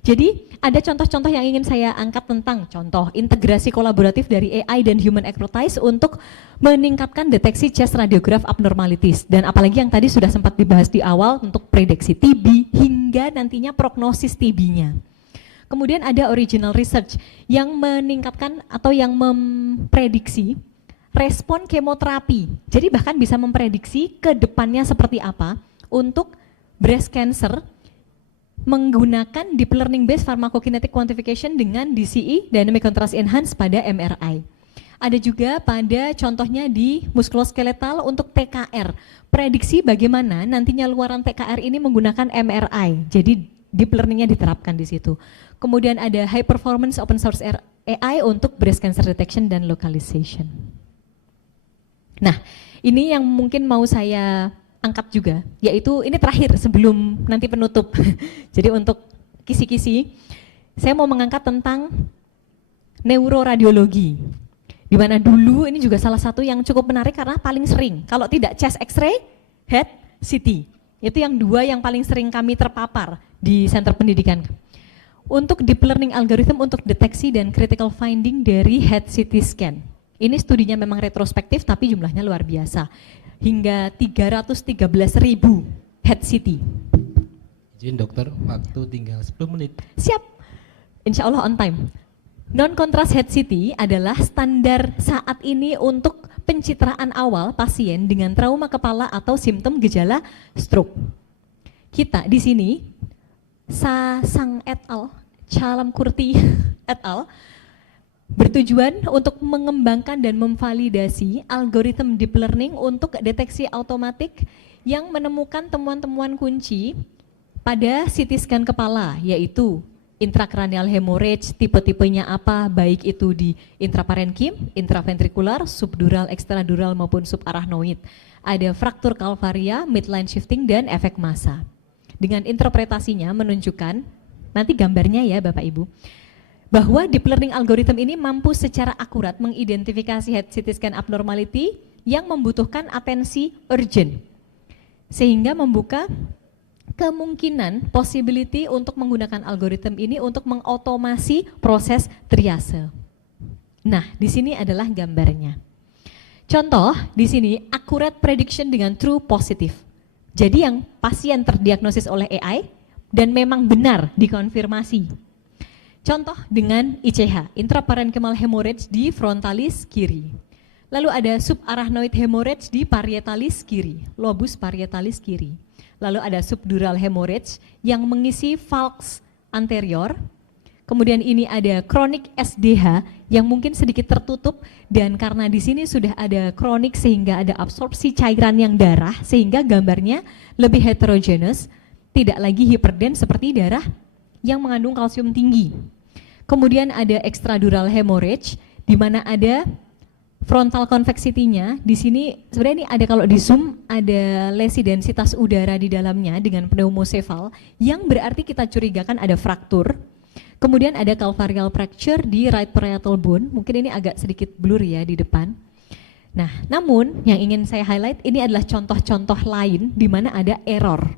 Jadi ada contoh-contoh yang ingin saya angkat tentang contoh integrasi kolaboratif dari AI dan human expertise untuk meningkatkan deteksi chest radiograph abnormalities, dan apalagi yang tadi sudah sempat dibahas di awal untuk prediksi TB hingga nantinya prognosis TB-nya. Kemudian ada original research yang meningkatkan atau yang memprediksi respon kemoterapi. Jadi bahkan bisa memprediksi ke depannya seperti apa untuk breast cancer menggunakan deep learning based pharmacokinetic quantification dengan DCE, dynamic contrast enhanced pada MRI. Ada juga pada contohnya di muskuloskeletal untuk TKR. Prediksi bagaimana nantinya luaran TKR ini menggunakan MRI. Jadi deep learningnya diterapkan di situ. Kemudian ada high performance open source AI untuk breast cancer detection dan localization. Nah, ini yang mungkin mau saya angkat juga, yaitu ini terakhir sebelum nanti penutup. Jadi untuk kisi-kisi, saya mau mengangkat tentang neuroradiologi. Di mana dulu ini juga salah satu yang cukup menarik karena paling sering, kalau tidak chest X-ray, head CT. Itu yang dua yang paling sering kami terpapar di Center Pendidikan. Untuk deep learning algorithm untuk deteksi dan critical finding dari head CT scan. Ini studinya memang retrospektif tapi jumlahnya luar biasa. Hingga 313.000 head CT. Izin dokter, waktu tinggal 10 menit. Siap, insya Allah on time. Non-contrast head CT adalah standar saat ini untuk pencitraan awal pasien dengan trauma kepala atau simptom gejala stroke. Kita di sini, Sang et al, Chalam Kurti et al, bertujuan untuk mengembangkan dan memvalidasi algoritma deep learning untuk deteksi otomatis yang menemukan temuan-temuan kunci pada CT scan kepala, yaitu intracranial hemorrhage, tipe-tipenya apa, baik itu di intraparenkim, intraventrikular, subdural, ekstradural maupun subarachnoid. Ada fraktur kalvaria, midline shifting, dan efek massa. Dengan interpretasinya menunjukkan, nanti gambarnya ya Bapak Ibu, bahwa deep learning algorithm ini mampu secara akurat mengidentifikasi head CT scan abnormality yang membutuhkan atensi urgent, sehingga membuka kemungkinan possibility untuk menggunakan algoritma ini untuk mengotomasi proses triase. Nah, di sini adalah gambarnya. Contoh di sini accurate prediction dengan true positive. Jadi yang pasien terdiagnosis oleh AI dan memang benar dikonfirmasi. Contoh dengan ICH, intraparenchymal hemorrhage di frontalis kiri. Lalu ada subarachnoid hemorrhage di parietalis kiri, lobus parietalis kiri. Lalu ada subdural hemorrhage yang mengisi falx anterior. Kemudian ini ada kronik SDH yang mungkin sedikit tertutup, dan karena di sini sudah ada kronik sehingga ada absorpsi cairan yang darah sehingga gambarnya lebih heterogenes, tidak lagi hiperdens seperti darah yang mengandung kalsium tinggi. Kemudian ada extradural hemorrhage di mana ada frontal convexity-nya. Di sini sebenarnya ini ada, kalau di zoom ada lesi densitas udara di dalamnya dengan pneumocefal yang berarti kita curigakan ada fraktur. Kemudian ada calvarial fracture di right parietal bone, mungkin ini agak sedikit blur ya di depan. Nah, namun yang ingin saya highlight ini adalah contoh-contoh lain di mana ada error.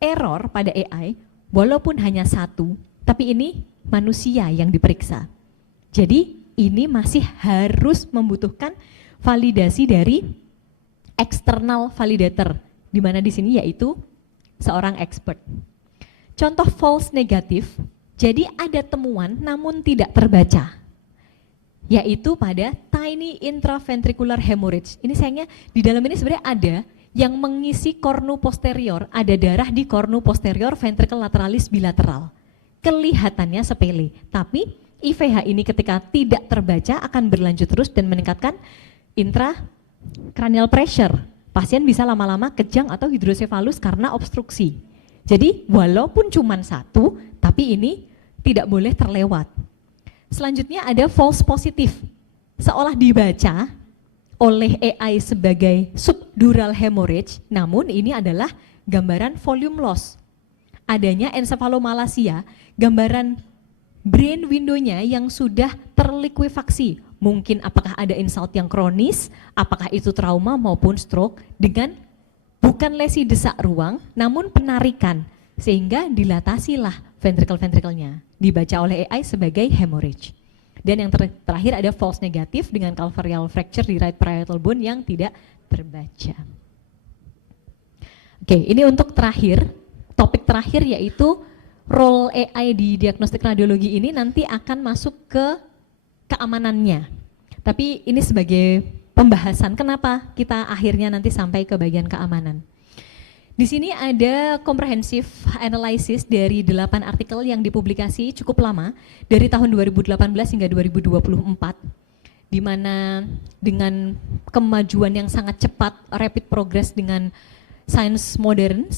Error pada AI, walaupun hanya satu, tapi ini manusia yang diperiksa. Jadi ini masih harus membutuhkan validasi dari external validator, di mana di sini yaitu seorang expert. Contoh false negatif, jadi ada temuan namun tidak terbaca, yaitu pada tiny intraventricular hemorrhage. Ini sayangnya di dalam ini sebenarnya ada yang mengisi kornu posterior, ada darah di kornu posterior ventricle lateralis bilateral. Kelihatannya sepele, tapi IVH ini ketika tidak terbaca akan berlanjut terus dan meningkatkan intracranial pressure. Pasien bisa lama-lama kejang atau hidrosefalus karena obstruksi. Jadi walaupun cuma satu, tapi ini tidak boleh terlewat. Selanjutnya ada false positif, seolah dibaca oleh AI sebagai subdural hemorrhage, namun ini adalah gambaran volume loss. Adanya encephalomalacia, gambaran brain window-nya yang sudah terlikuifaksi. Mungkin apakah ada insult yang kronis, apakah itu trauma maupun stroke, dengan bukan lesi desak ruang, namun penarikan, sehingga dilatasilah ventricle-ventricle-nya, dibaca oleh AI sebagai hemorrhage. Dan yang terakhir ada false negatif dengan calvarial fracture di right parietal bone yang tidak terbaca. Oke, ini untuk terakhir, topik terakhir yaitu role AI di diagnostik radiologi ini nanti akan masuk ke keamanannya. Tapi ini sebagai pembahasan kenapa kita akhirnya nanti sampai ke bagian keamanan. Di sini ada comprehensive analysis dari 8 artikel yang dipublikasi cukup lama, dari tahun 2018 hingga 2024, di mana dengan kemajuan yang sangat cepat, rapid progress dengan science modern,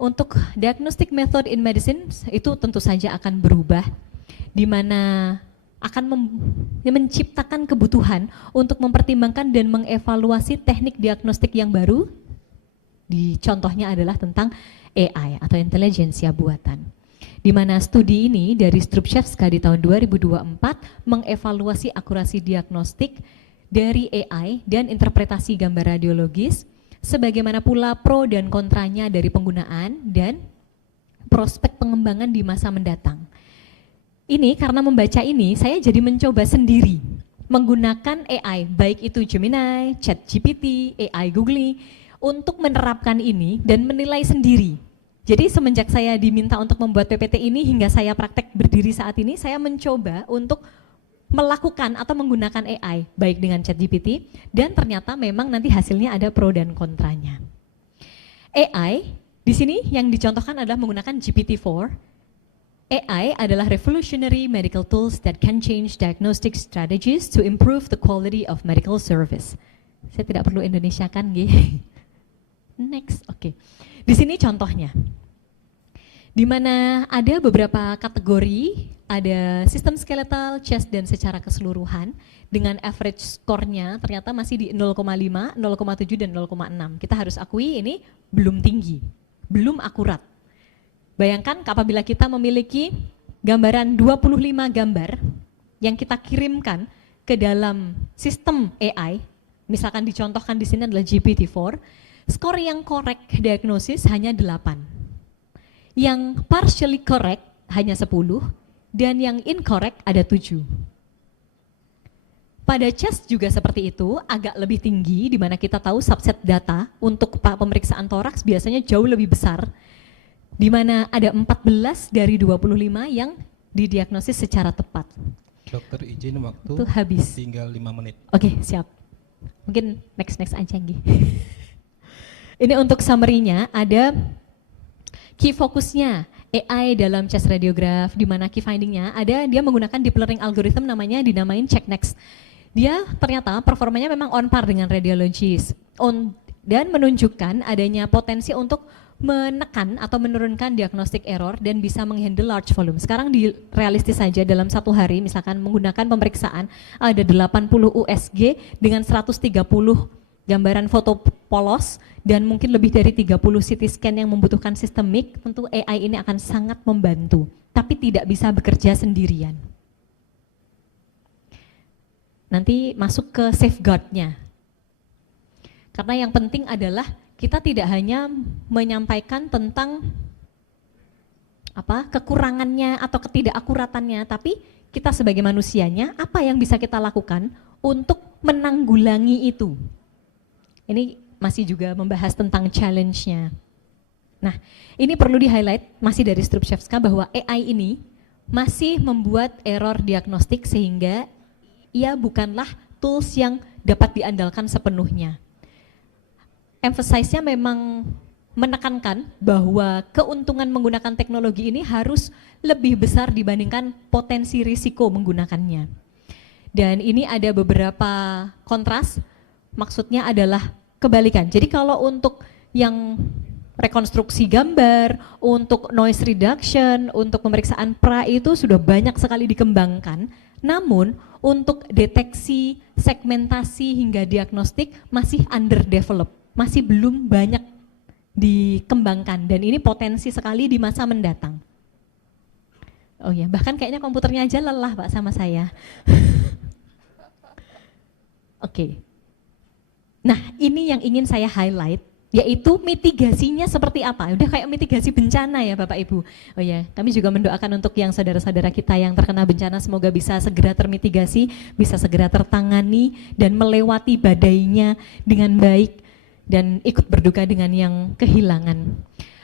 untuk diagnostic method in medicine itu tentu saja akan berubah, di mana akan menciptakan kebutuhan untuk mempertimbangkan dan mengevaluasi teknik diagnostik yang baru. Di contohnya adalah tentang AI atau intelijensia buatan. Di mana studi ini dari Strupczewska di tahun 2024 mengevaluasi akurasi diagnostik dari AI dan interpretasi gambar radiologis, sebagaimana pula pro dan kontranya dari penggunaan dan prospek pengembangan di masa mendatang. Ini karena membaca ini saya jadi mencoba sendiri menggunakan AI, baik itu Gemini, ChatGPT, AI Google, untuk menerapkan ini dan menilai sendiri. Jadi semenjak saya diminta untuk membuat PPT ini hingga saya praktek berdiri saat ini, saya mencoba untuk melakukan atau menggunakan AI, baik dengan ChatGPT, dan ternyata memang nanti hasilnya ada pro dan kontranya. AI, di sini yang dicontohkan adalah menggunakan GPT-4. AI adalah revolutionary medical tools that can change diagnostic strategies to improve the quality of medical service. Saya tidak perlu Indonesia kan, G. Next, oke. Di sini contohnya, di mana ada beberapa kategori, ada sistem skeletal, chest, dan secara keseluruhan, dengan average score-nya ternyata masih di 0,5, 0,7, dan 0,6. Kita harus akui ini belum tinggi, belum akurat. Bayangkan apabila kita memiliki gambaran 25 gambar yang kita kirimkan ke dalam sistem AI, misalkan dicontohkan di sini adalah GPT-4, skor yang correct diagnosis hanya 8. Yang partially correct hanya 10 dan yang incorrect ada 7. Pada chest juga seperti itu, agak lebih tinggi di mana kita tahu subset data untuk pemeriksaan toraks biasanya jauh lebih besar, di mana ada 14 dari 25 yang didiagnosis secara tepat. Dokter izin waktu itu habis. Tinggal 5 menit. Oke, siap. Mungkin next aja, Nggi. Ini untuk summary-nya ada key fokusnya. AI dalam chest radiograph, di mana key findingnya ada dia menggunakan deep learning algorithm namanya dinamain check next. Dia ternyata performanya memang on par dengan radiologis dan menunjukkan adanya potensi untuk menekan atau menurunkan diagnostic error dan bisa menghandle large volume. Sekarang di realistis saja dalam satu hari misalkan menggunakan pemeriksaan ada 80 USG dengan 130 gambaran foto polos dan mungkin lebih dari 30 CT scan yang membutuhkan sistemik, tentu AI ini akan sangat membantu, tapi tidak bisa bekerja sendirian. Nanti masuk ke safeguard-nya. Karena yang penting adalah kita tidak hanya menyampaikan tentang kekurangannya atau ketidakakuratannya, tapi kita sebagai manusianya apa yang bisa kita lakukan untuk menanggulangi itu. Ini masih juga membahas tentang challenge-nya. Nah, ini perlu di-highlight masih dari Strypczewska bahwa AI ini masih membuat error diagnostik sehingga ia bukanlah tools yang dapat diandalkan sepenuhnya. Emphasize-nya memang menekankan bahwa keuntungan menggunakan teknologi ini harus lebih besar dibandingkan potensi risiko menggunakannya. Dan ini ada beberapa kontras, maksudnya adalah kebalikan. Jadi kalau untuk yang rekonstruksi gambar, untuk noise reduction, untuk pemeriksaan pra itu sudah banyak sekali dikembangkan, namun untuk deteksi, segmentasi hingga diagnostik masih underdeveloped, masih belum banyak dikembangkan dan ini potensi sekali di masa mendatang. Oh ya, bahkan kayaknya komputernya aja lelah Pak sama saya. Oke. Nah, ini yang ingin saya highlight, yaitu mitigasinya seperti apa. Udah kayak mitigasi bencana ya Bapak Ibu. Oh ya, kami juga mendoakan untuk yang saudara-saudara kita yang terkena bencana semoga bisa segera termitigasi, bisa segera tertangani dan melewati badainya dengan baik dan ikut berduka dengan yang kehilangan.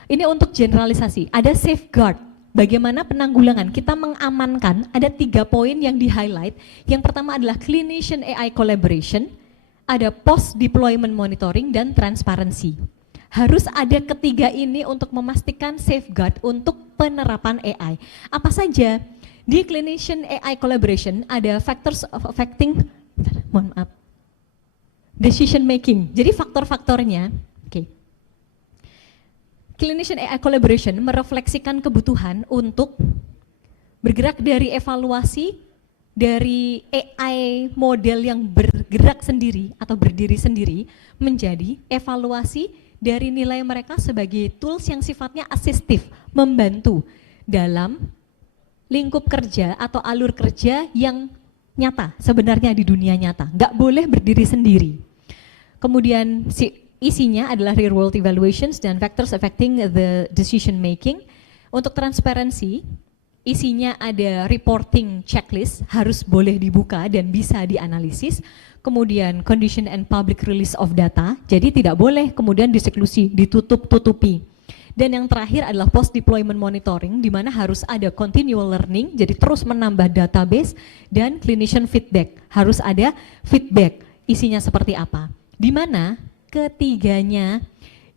Ini untuk generalisasi, ada safeguard. Bagaimana penanggulangan? Kita mengamankan, ada 3 poin yang di-highlight. Yang pertama adalah clinician AI collaboration, ada post deployment monitoring dan transparency. Harus ada ketiga ini untuk memastikan safeguard untuk penerapan AI. Apa saja? Di clinician AI collaboration ada factors of affecting, decision making. Jadi faktor-faktornya, clinician AI collaboration merefleksikan kebutuhan untuk bergerak dari evaluasi dari AI model yang bergerak sendiri atau berdiri sendiri menjadi evaluasi dari nilai mereka sebagai tools yang sifatnya asistif, membantu dalam lingkup kerja atau alur kerja yang nyata, sebenarnya di dunia nyata, nggak boleh berdiri sendiri. Kemudian isinya adalah real world evaluations dan factors affecting the decision making. Untuk transparansi, isinya ada reporting checklist, harus boleh dibuka dan bisa dianalisis. Kemudian condition and public release of data, jadi tidak boleh kemudian diseklusi, ditutup-tutupi. Dan yang terakhir adalah post deployment monitoring, di mana harus ada continual learning, jadi terus menambah database, dan clinician feedback, harus ada feedback, isinya seperti apa. Di mana ketiganya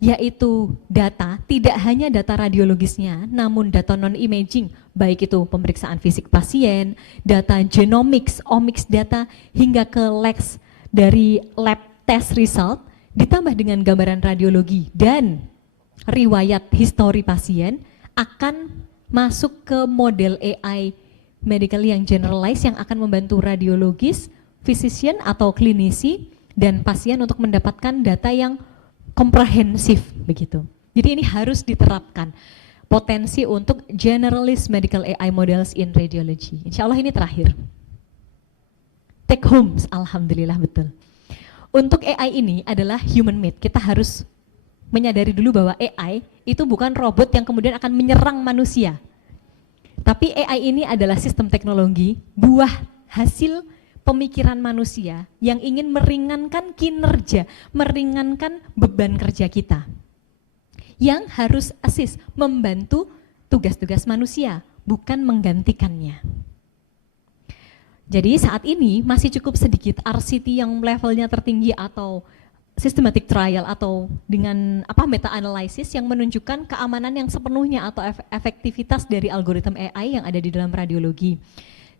yaitu data, tidak hanya data radiologisnya, namun data non-imaging, baik itu pemeriksaan fisik pasien, data genomics, omics data, hingga ke LEX dari lab test result, ditambah dengan gambaran radiologi dan riwayat histori pasien, akan masuk ke model AI medical yang generalized yang akan membantu radiologis, physician atau klinisi, dan pasien untuk mendapatkan data yang komprehensif begitu. Jadi ini harus diterapkan potensi untuk generalist medical AI models in radiology. Insya Allah ini terakhir. Take homes, alhamdulillah betul. Untuk AI ini adalah human made. Kita harus menyadari dulu bahwa AI itu bukan robot yang kemudian akan menyerang manusia. Tapi AI ini adalah sistem teknologi, buah hasil pemikiran manusia yang ingin meringankan kinerja, meringankan beban kerja kita. Yang harus assist, membantu tugas-tugas manusia, bukan menggantikannya. Jadi saat ini masih cukup sedikit RCT yang levelnya tertinggi atau systematic trial atau dengan meta analysis yang menunjukkan keamanan yang sepenuhnya atau efektivitas dari algoritma AI yang ada di dalam radiologi.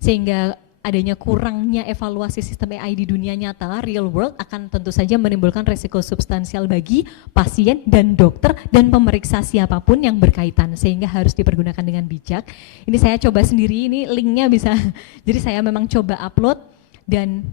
Sehingga adanya kurangnya evaluasi sistem AI di dunia nyata, real world, akan tentu saja menimbulkan resiko substansial bagi pasien dan dokter dan pemeriksa siapapun yang berkaitan, sehingga harus dipergunakan dengan bijak. Ini saya coba sendiri, ini linknya bisa, jadi saya memang coba upload dan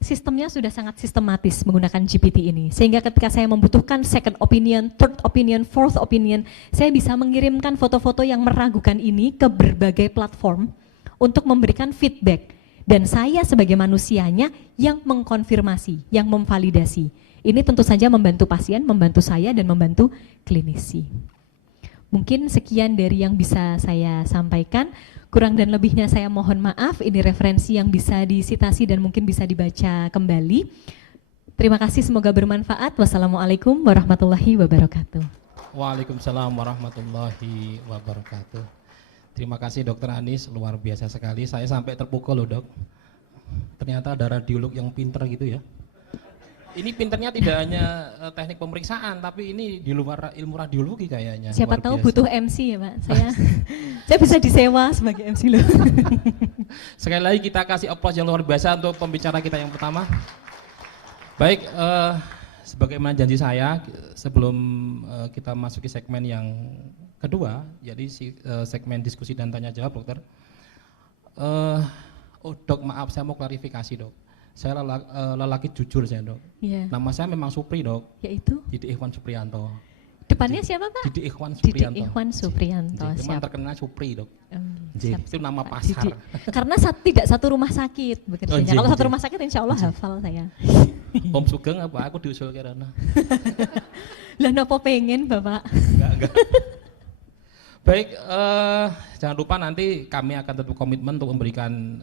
sistemnya sudah sangat sistematis menggunakan GPT ini, sehingga ketika saya membutuhkan second opinion, third opinion, fourth opinion, saya bisa mengirimkan foto-foto yang meragukan ini ke berbagai platform untuk memberikan feedback, dan saya sebagai manusianya yang mengkonfirmasi, yang memvalidasi. Ini tentu saja membantu pasien, membantu saya, dan membantu klinisi. Mungkin sekian dari yang bisa saya sampaikan. Kurang dan lebihnya saya mohon maaf, ini referensi yang bisa disitasi dan mungkin bisa dibaca kembali. Terima kasih, semoga bermanfaat. Wassalamualaikum warahmatullahi wabarakatuh. Waalaikumsalam warahmatullahi wabarakatuh. Terima kasih Dokter Anis, luar biasa sekali. Saya sampai terpukul loh Dok. Ternyata ada radiolog yang pinter gitu ya. Ini pinternya tidak hanya teknik pemeriksaan, tapi ini di luar ilmu radiologi kayaknya. Siapa tahu butuh MC ya Pak, saya bisa disewa sebagai MC loh. Sekali lagi kita kasih applause yang luar biasa untuk pembicara kita yang pertama. Baik, sebagaimana janji saya, sebelum kita masuki segmen yang kedua, jadi segmen diskusi dan tanya jawab dokter. Dok, maaf saya mau klarifikasi dok. Saya lelaki jujur saya dok. Yeah. Nama saya memang Supri dok. Yaitu? Didi Ikhwan Supriyanto. Depannya siapa Pak? Didi Ikhwan Supriyanto. Didi Ikhwan Supriyanto. Memang terkenal Supri dok. Siap. Itu nama Pak pasar. Didi. Karena tidak satu rumah sakit bekerjanya. Kalau satu rumah sakit insya Allah hafal saya. Om Sugeng apa aku diusul ke Rana? Lah nopo pengen Bapak? Enggak. Baik, jangan lupa nanti kami akan tetap komitmen untuk memberikan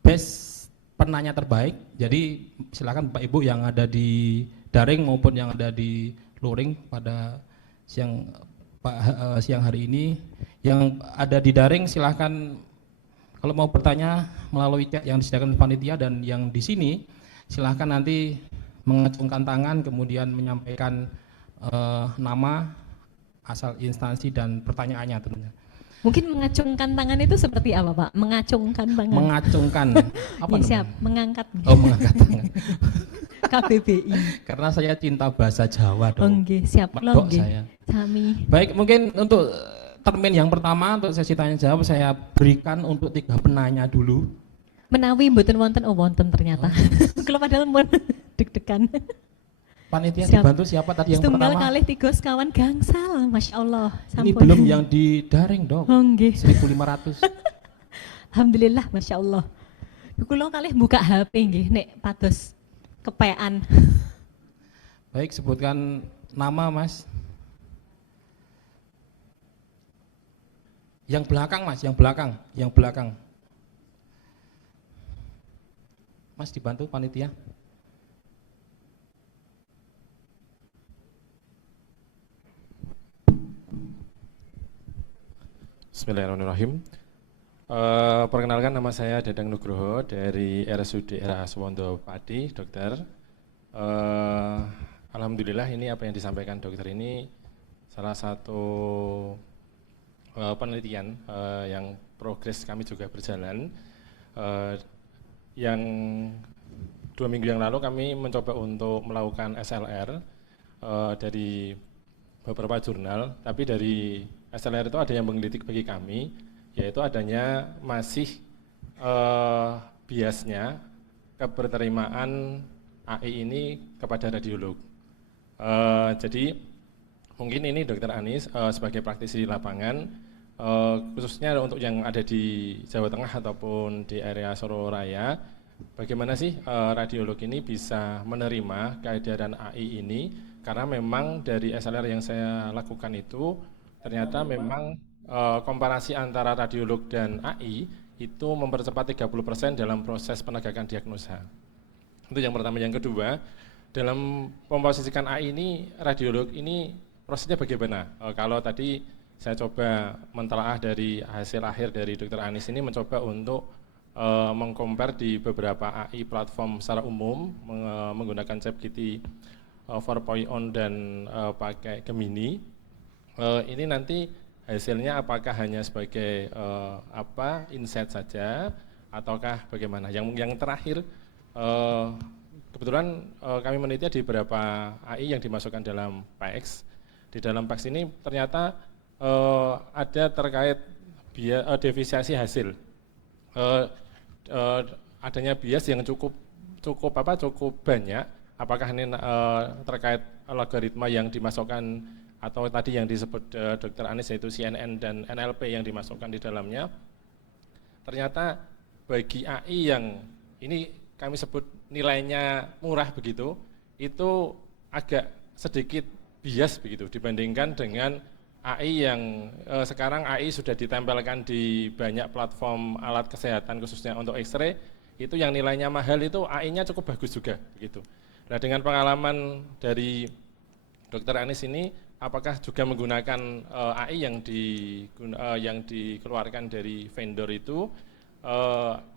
best penanya terbaik. Jadi silakan Bapak Ibu yang ada di daring maupun yang ada di luring pada siang hari ini, yang ada di daring silahkan kalau mau bertanya melalui chat yang disediakan panitia, dan yang di sini silahkan nanti mengacungkan tangan kemudian menyampaikan nama, asal instansi dan pertanyaannya tentunya. Mungkin mengacungkan tangan itu seperti apa Pak? Mengacungkan tangan? Mengacungkan. Apa ya, siap, mengangkat. Oh, mengangkat tangan. KBBI. Karena saya cinta bahasa Jawa dong. Oke, siap. Medok saya. Sami. Baik, mungkin untuk termin yang pertama untuk sesi tanya jawab saya berikan untuk 3 penanya dulu. Menawi mboten wonten, wonten ternyata. Kalau padahal mun deg-degan. Panitia Siap. dibantu siapa tadi yang Setunggal pertama? kalih 3 sekawan gangsal, Masya Allah. Ini belum yang di daring dong. Nggih. 1.500. Alhamdulillah, Masya Allah. Kula kalih buka HP nggih, nek pados kepean. Baik, sebutkan nama Mas. Yang belakang Mas, yang belakang. Mas dibantu panitia. Bismillahirrahmanirrahim. Perkenalkan, nama saya Dadang Nugroho dari RSUD RA Suwondo Pati, dokter. Alhamdulillah ini apa yang disampaikan dokter ini salah satu penelitian yang progres kami juga berjalan. Yang 2 minggu yang lalu kami mencoba untuk melakukan SLR dari beberapa jurnal, tapi dari SLR itu ada yang menggelitik bagi kami, yaitu adanya masih biasnya keberterimaan AI ini kepada radiolog. Jadi mungkin ini Dokter Anis sebagai praktisi di lapangan, khususnya untuk yang ada di Jawa Tengah ataupun di area Solo Raya, bagaimana sih radiolog ini bisa menerima kehadiran AI ini, karena memang dari SLR yang saya lakukan itu ternyata memang komparasi antara radiolog dan AI itu mempercepat 30% dalam proses penegakan diagnosa. Itu yang pertama. Yang kedua, dalam memposisikan AI ini, radiolog ini prosesnya bagaimana? Kalau tadi saya coba mentelaah dari hasil akhir dari Dr. Anis ini, mencoba untuk mengcompare di beberapa AI platform secara umum menggunakan ChatGPT 4.0 dan pakai Gemini. Ini nanti hasilnya apakah hanya sebagai insight saja ataukah bagaimana? Yang terakhir kebetulan kami meneliti di beberapa AI yang dimasukkan dalam PAEX. Di dalam PAEX ini ternyata ada terkait defisiasi hasil. Adanya bias yang cukup banyak. Apakah ini terkait algoritma yang dimasukkan atau tadi yang disebut Dr. Anies yaitu CNN dan NLP yang dimasukkan di dalamnya? Ternyata bagi AI yang ini kami sebut nilainya murah begitu, itu agak sedikit bias begitu dibandingkan dengan AI yang sekarang AI sudah ditempelkan di banyak platform alat kesehatan khususnya untuk X-ray, itu yang nilainya mahal itu AI-nya cukup bagus juga begitu. Nah, dengan pengalaman dari Dr. Anies ini, apakah juga menggunakan AI yang dikeluarkan dari vendor itu,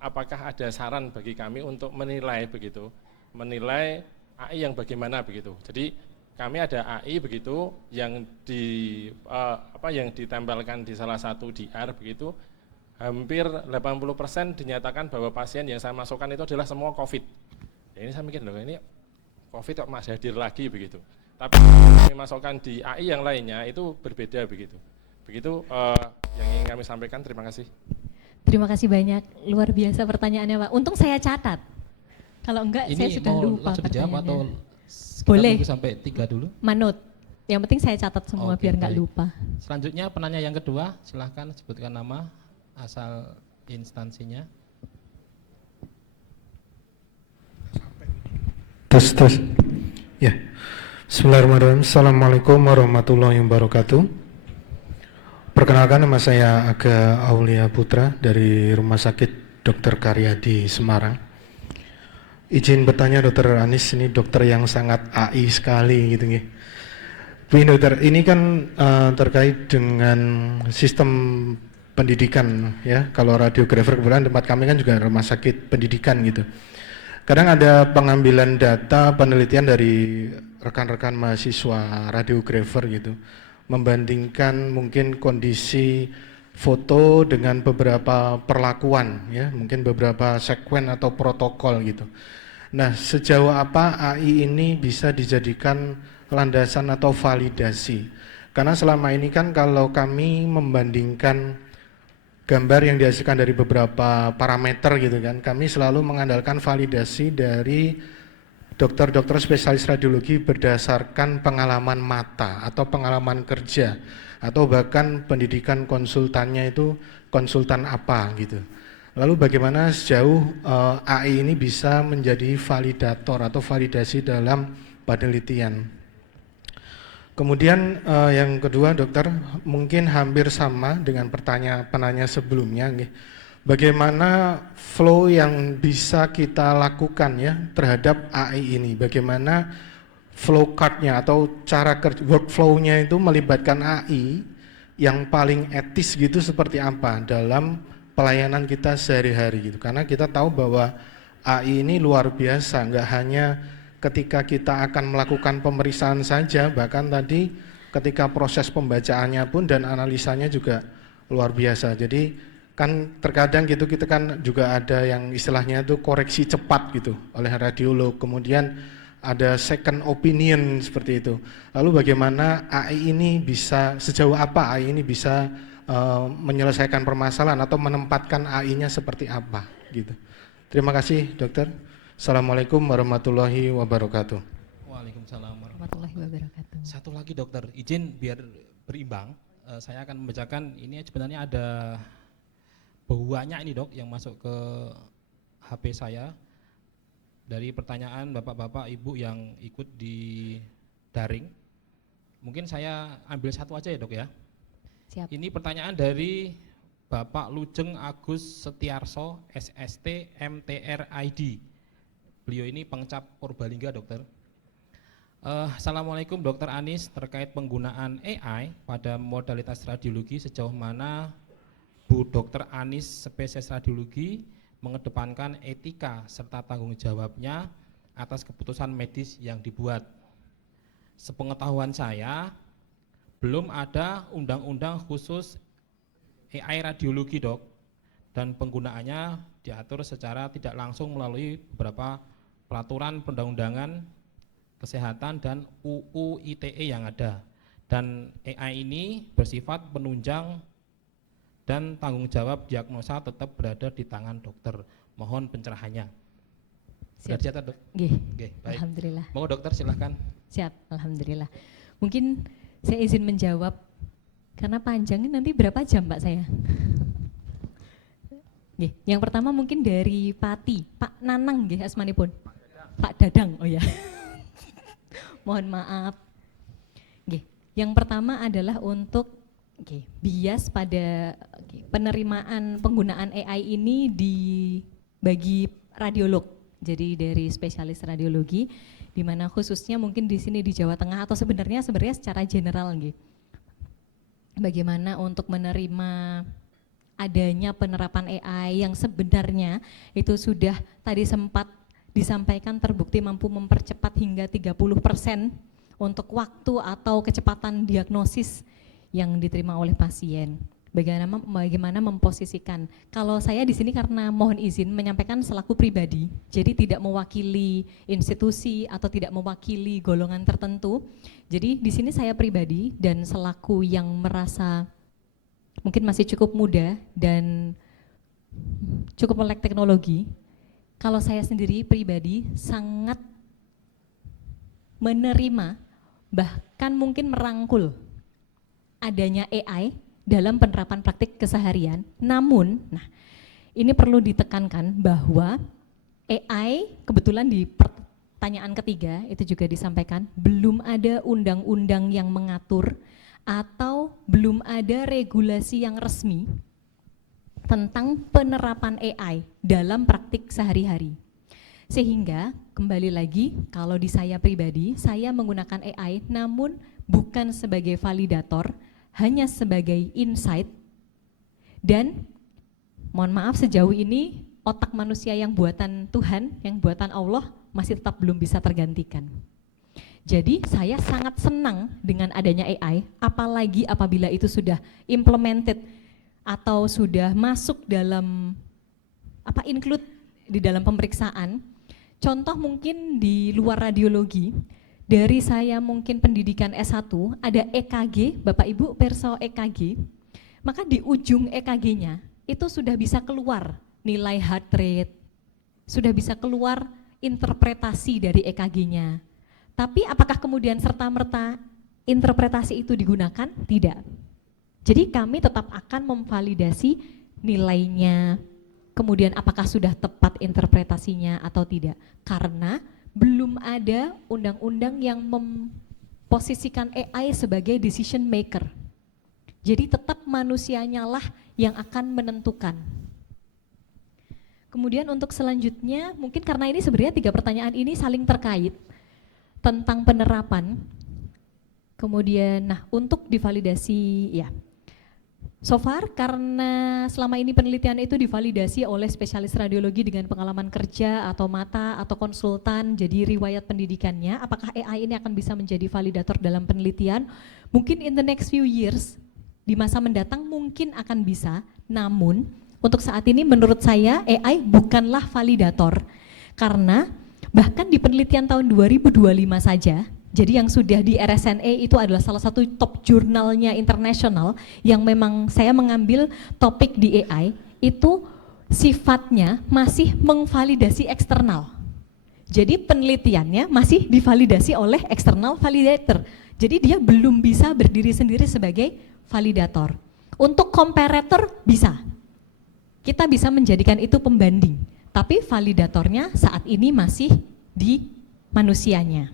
apakah ada saran bagi kami untuk menilai begitu, menilai AI yang bagaimana begitu. Jadi kami ada AI begitu yang yang ditempelkan di salah satu DR begitu, hampir 80% dinyatakan bahwa pasien yang saya masukkan itu adalah semua COVID. Ya, ini saya mikir loh, ini COVID kok masih hadir lagi begitu. Tapi kami masukkan di AI yang lainnya itu berbeda begitu. Begitu yang ingin kami sampaikan. Terima kasih. Terima kasih banyak, luar biasa pertanyaannya Pak. Untung saya catat. Kalau enggak Ini saya sudah mau lupa langsung dijawab atau pertanyaannya. kita Boleh. tunggu sampai 3 dulu? Manut. Yang penting saya catat semua Oke, biar nggak baik. lupa. Selanjutnya penanya yang kedua, silahkan sebutkan nama, asal instansinya. Tes. Ya. Bismillahirrahmanirrahim. Assalamualaikum warahmatullahi wabarakatuh. Perkenalkan, nama saya Aga Aulia Putra dari Rumah Sakit Dr. Karyadi Semarang. Izin bertanya Dr. Anies, ini dokter yang sangat AI sekali gitu nih. Begini dokter, ini kan terkait dengan sistem pendidikan ya. Kalau radiografer kebetulan tempat kami kan juga rumah sakit pendidikan gitu. Kadang ada pengambilan data penelitian dari rekan-rekan mahasiswa radiografer gitu, membandingkan mungkin kondisi foto dengan beberapa perlakuan ya, mungkin beberapa sekuen atau protokol gitu. Nah, sejauh apa AI ini bisa dijadikan landasan atau validasi? Karena selama ini kan kalau kami membandingkan gambar yang dihasilkan dari beberapa parameter gitu kan, kami selalu mengandalkan validasi dari dokter-dokter spesialis radiologi berdasarkan pengalaman mata atau pengalaman kerja atau bahkan pendidikan konsultannya itu konsultan apa gitu. Lalu bagaimana sejauh AI ini bisa menjadi validator atau validasi dalam penelitian. Kemudian yang kedua dokter, mungkin hampir sama dengan penanya sebelumnya. Bagaimana flow yang bisa kita lakukan ya terhadap AI ini? Bagaimana flow card-nya atau cara workflow-nya itu melibatkan AI yang paling etis gitu seperti apa dalam pelayanan kita sehari-hari gitu. Karena kita tahu bahwa AI ini luar biasa, nggak hanya ketika kita akan melakukan pemeriksaan saja, bahkan tadi ketika proses pembacaannya pun dan analisanya juga luar biasa. Jadi kan terkadang gitu kita kan juga ada yang istilahnya itu koreksi cepat gitu oleh radiolog, kemudian ada second opinion seperti itu. Lalu bagaimana AI ini bisa, sejauh apa AI ini bisa menyelesaikan permasalahan atau menempatkan AI-nya seperti apa gitu. Terima kasih dokter. Assalamualaikum warahmatullahi wabarakatuh. Waalaikumsalam Warahmatullahi wabarakatuh. Satu lagi dokter, izin biar berimbang, saya akan membacakan ini sebenarnya ada banyak ini dok yang masuk ke HP saya dari pertanyaan bapak-bapak ibu yang ikut di daring. Mungkin saya ambil satu aja ya dok ya. Siap. Ini pertanyaan dari Bapak Lujeng Agus Setiarso, SST MTR ID. Beliau ini pengcap Purbalingga dokter. Assalamualaikum Dokter Anies, terkait penggunaan AI pada modalitas radiologi, sejauh mana Bu Dokter Anies spesialis radiologi mengedepankan etika serta tanggung jawabnya atas keputusan medis yang dibuat. Sepengetahuan saya, belum ada undang-undang khusus AI radiologi, Dok, dan penggunaannya diatur secara tidak langsung melalui beberapa peraturan perundang-undangan kesehatan dan UU ITE yang ada. Dan AI ini bersifat penunjang dan tanggung jawab diagnosa tetap berada di tangan dokter. Mohon pencerahannya. Sudah Siap. dicatat, Dok? Nggih. Oke, baik. Alhamdulillah. Mau dokter silahkan. Siap, alhamdulillah. Mungkin saya izin menjawab karena panjangnya nanti berapa jam Pak saya? Nggih, yang pertama mungkin dari Pati, Pak Nanang nggih asmanipun. Pak Dadang, oh ya. Mohon maaf. Nggih, yang pertama adalah untuk bias pada penerimaan penggunaan AI ini bagi radiolog. Jadi dari spesialis radiologi, di mana khususnya mungkin di sini di Jawa Tengah atau sebenarnya secara general nggih. Bagaimana untuk menerima adanya penerapan AI yang sebenarnya itu sudah tadi sempat disampaikan terbukti mampu mempercepat hingga 30% untuk waktu atau kecepatan diagnosis yang diterima oleh pasien. Bagaimana memposisikan. Kalau saya di sini karena mohon izin menyampaikan selaku pribadi, jadi tidak mewakili institusi atau tidak mewakili golongan tertentu. Jadi di sini saya pribadi dan selaku yang merasa mungkin masih cukup muda dan cukup melek teknologi, kalau saya sendiri pribadi sangat menerima bahkan mungkin merangkul adanya AI dalam penerapan praktik keseharian. Namun, ini perlu ditekankan bahwa AI kebetulan di pertanyaan ketiga itu juga disampaikan belum ada undang-undang yang mengatur atau belum ada regulasi yang resmi tentang penerapan AI dalam praktik sehari-hari. Sehingga kembali lagi kalau di saya pribadi, saya menggunakan AI namun bukan sebagai validator, hanya sebagai insight, dan mohon maaf sejauh ini otak manusia yang buatan Tuhan, yang buatan Allah masih tetap belum bisa tergantikan. Jadi saya sangat senang dengan adanya AI, apalagi apabila itu sudah implemented atau sudah masuk dalam include di dalam pemeriksaan. Contoh mungkin di luar radiologi, dari saya mungkin pendidikan S1 ada EKG, Bapak Ibu perso EKG, maka di ujung EKG-nya itu sudah bisa keluar nilai heart rate, sudah bisa keluar interpretasi dari EKG-nya. Tapi apakah kemudian serta-merta interpretasi itu digunakan? Tidak. Jadi kami tetap akan memvalidasi nilainya, kemudian apakah sudah tepat interpretasinya atau tidak. Karena belum ada undang-undang yang memposisikan AI sebagai decision maker. Jadi tetap manusianya lah yang akan menentukan. Kemudian untuk selanjutnya, mungkin karena ini sebenarnya 3 pertanyaan ini saling terkait tentang penerapan. Kemudian, untuk divalidasi, ya. So far karena selama ini penelitian itu divalidasi oleh spesialis radiologi dengan pengalaman kerja atau mata atau konsultan, jadi riwayat pendidikannya, apakah AI ini akan bisa menjadi validator dalam penelitian? Mungkin in the next few years, di masa mendatang mungkin akan bisa, namun untuk saat ini menurut saya AI bukanlah validator, karena bahkan di penelitian tahun 2025 saja, jadi yang sudah di RSNA itu adalah salah satu top jurnalnya internasional yang memang saya mengambil topik di AI, itu sifatnya masih mengvalidasi eksternal. Jadi penelitiannya masih divalidasi oleh external validator. Jadi dia belum bisa berdiri sendiri sebagai validator. Untuk comparator bisa. Kita bisa menjadikan itu pembanding, tapi validatornya saat ini masih di manusianya.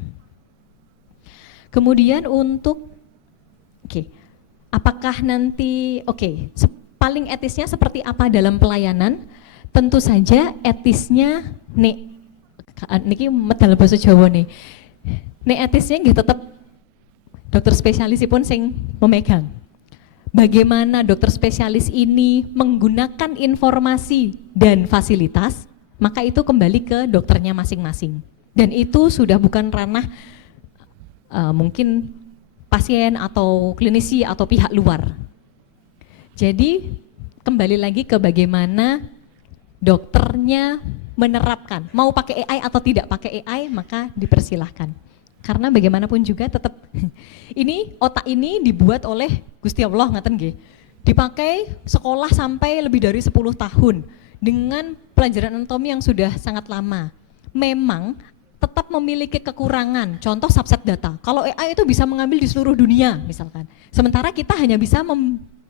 Kemudian untuk, apakah nanti, paling etisnya seperti apa dalam pelayanan? Tentu saja etisnya, niki medal basa Jawa nih, etisnya tetap dokter spesialisipun sing memegang. bagaimana dokter spesialis ini menggunakan informasi dan fasilitas, maka itu kembali ke dokternya masing-masing. Dan itu sudah bukan ranah mungkin pasien atau klinisi atau pihak luar. Jadi kembali lagi ke bagaimana dokternya menerapkan, mau pakai AI atau tidak pakai AI, maka dipersilahkan. Karena bagaimanapun juga tetap ini otak ini dibuat oleh Gusti Allah, ngaten nggih. Dipakai sekolah sampai lebih dari 10 tahun dengan pelajaran anatomi yang sudah sangat lama. Memang tetap memiliki kekurangan, contoh subset data. Kalau AI itu bisa mengambil di seluruh dunia misalkan. Sementara kita hanya bisa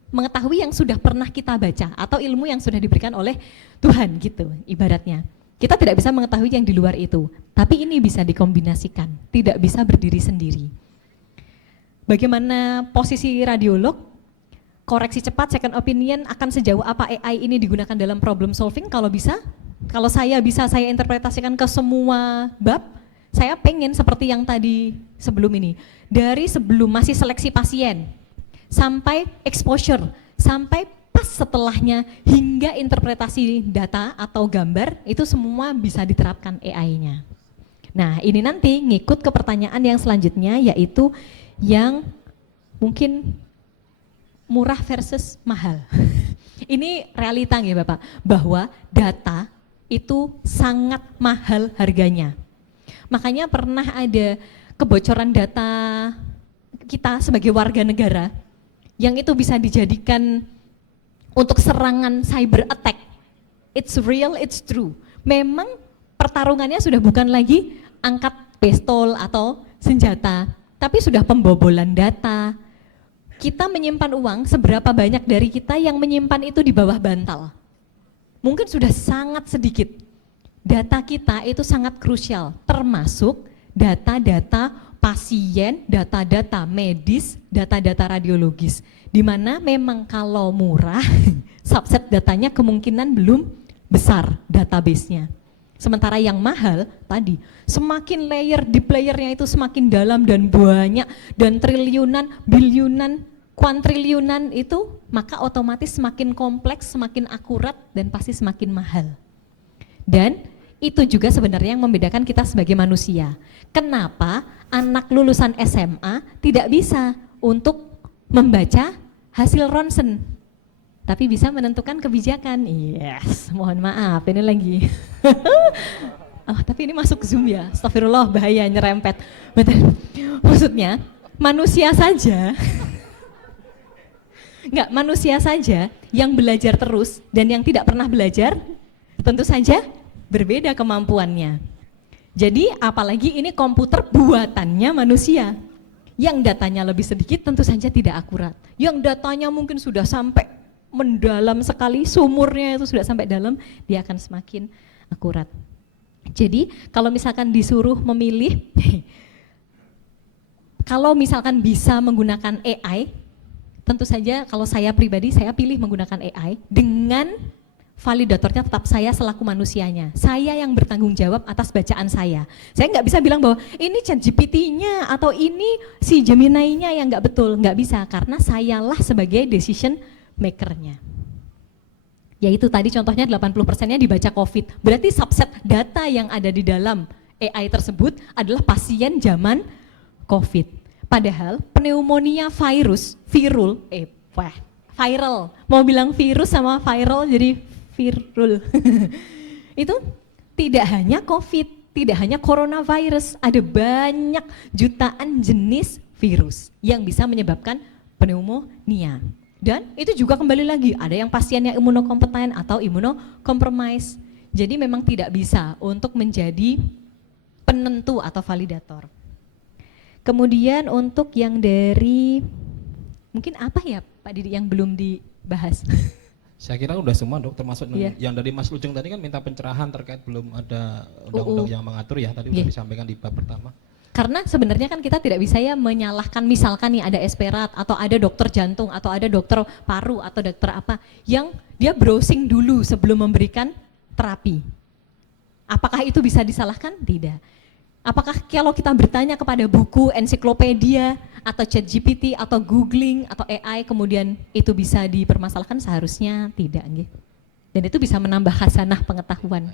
mengetahui yang sudah pernah kita baca atau ilmu yang sudah diberikan oleh Tuhan gitu ibaratnya. Kita tidak bisa mengetahui yang di luar itu, tapi ini bisa dikombinasikan, tidak bisa berdiri sendiri. Bagaimana posisi radiolog? Koreksi cepat, second opinion, akan sejauh apa AI ini digunakan dalam problem solving kalau bisa? Kalau saya bisa saya interpretasikan ke semua bab, saya pengen seperti yang tadi sebelum ini. Dari sebelum masih seleksi pasien, sampai exposure, sampai pas setelahnya hingga interpretasi data atau gambar, itu semua bisa diterapkan AI-nya. Nah ini nanti ngikut ke pertanyaan yang selanjutnya, yaitu yang mungkin murah versus mahal. Ini realita ya Bapak, bahwa data itu sangat mahal harganya. Makanya pernah ada kebocoran data kita sebagai warga negara, yang itu bisa dijadikan untuk serangan cyber attack. It's real, it's true. Memang pertarungannya sudah bukan lagi angkat pistol atau senjata, tapi sudah pembobolan data. Kita menyimpan uang, seberapa banyak dari kita yang menyimpan itu di bawah bantal? Mungkin sudah sangat sedikit. Data kita itu sangat krusial, termasuk data-data pasien, data-data medis, data-data radiologis, di mana memang kalau murah, subset datanya kemungkinan belum besar database-nya. Sementara yang mahal tadi, semakin layer deep layer-nya itu semakin dalam dan banyak, dan triliunan, biliunan, kuantriliunan itu, maka otomatis semakin kompleks, semakin akurat, dan pasti semakin mahal. Dan itu juga sebenarnya yang membedakan kita sebagai manusia. Kenapa anak lulusan SMA tidak bisa untuk membaca hasil ronsen, tapi bisa menentukan kebijakan? Yes, mohon maaf ini lagi. Oh, tapi ini masuk Zoom ya, astagfirullah, bahaya nyerempet. Betul. Maksudnya manusia saja, enggak, manusia saja yang belajar terus dan yang tidak pernah belajar, tentu saja berbeda kemampuannya. Jadi apalagi ini komputer buatannya manusia, yang datanya lebih sedikit tentu saja tidak akurat. Yang datanya mungkin sudah sampai mendalam sekali, sumurnya itu sudah sampai dalam, dia akan semakin akurat. Jadi kalau misalkan disuruh memilih, kalau misalkan bisa menggunakan AI, tentu saja kalau saya pribadi saya pilih menggunakan AI dengan validatornya tetap saya selaku manusianya. Saya yang bertanggung jawab atas bacaan saya. Saya nggak bisa bilang bahwa ini ChatGPT-nya atau ini si Gemini-nya yang nggak betul, nggak bisa, karena sayalah sebagai decision maker-nya. Yaitu tadi contohnya 80%-nya dibaca COVID. Berarti subset data yang ada di dalam AI tersebut adalah pasien zaman COVID. Padahal pneumonia viral, mau bilang virus sama viral jadi viral. Itu tidak hanya COVID, tidak hanya coronavirus, ada banyak jutaan jenis virus yang bisa menyebabkan pneumonia. Dan itu juga kembali lagi, ada yang pasiennya imunokompeten atau imunokompromis. Jadi memang tidak bisa untuk menjadi penentu atau validator. Kemudian untuk yang dari, mungkin apa ya Pak Didi yang belum dibahas? Saya kira udah semua dok, termasuk yang dari Mas Lujeng tadi kan minta pencerahan terkait belum ada undang-undang yang mengatur ya, tadi sudah disampaikan di bab pertama. Karena sebenarnya kan kita tidak bisa ya menyalahkan, misalkan nih ada esperat atau ada dokter jantung atau ada dokter paru atau dokter apa yang dia browsing dulu sebelum memberikan terapi. Apakah itu bisa disalahkan? Tidak. Apakah kalau kita bertanya kepada buku, ensiklopedia, atau ChatGPT, atau googling, atau AI, kemudian itu bisa dipermasalahkan? Seharusnya tidak, nggih. Dan itu bisa menambah khasanah pengetahuan.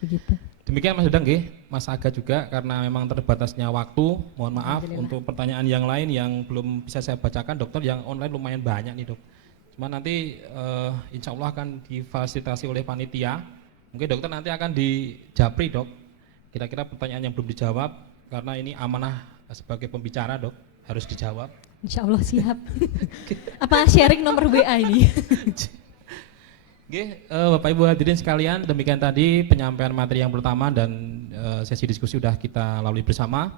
Begitu. Demikian Mas Dadang nggih, Mas Aga juga karena memang terbatasnya waktu, mohon maaf untuk pertanyaan yang lain yang belum bisa saya bacakan, dokter, yang online lumayan banyak nih dok. Cuma nanti insya Allah akan difasilitasi oleh panitia, mungkin dokter nanti akan dijapri dok, kira-kira pertanyaan yang belum dijawab, karena ini amanah sebagai pembicara dok, harus dijawab. Insya Allah siap. Apa sharing nomor WA ini? Oke, Bapak Ibu hadirin sekalian, demikian tadi penyampaian materi yang pertama dan sesi diskusi sudah kita lalui bersama.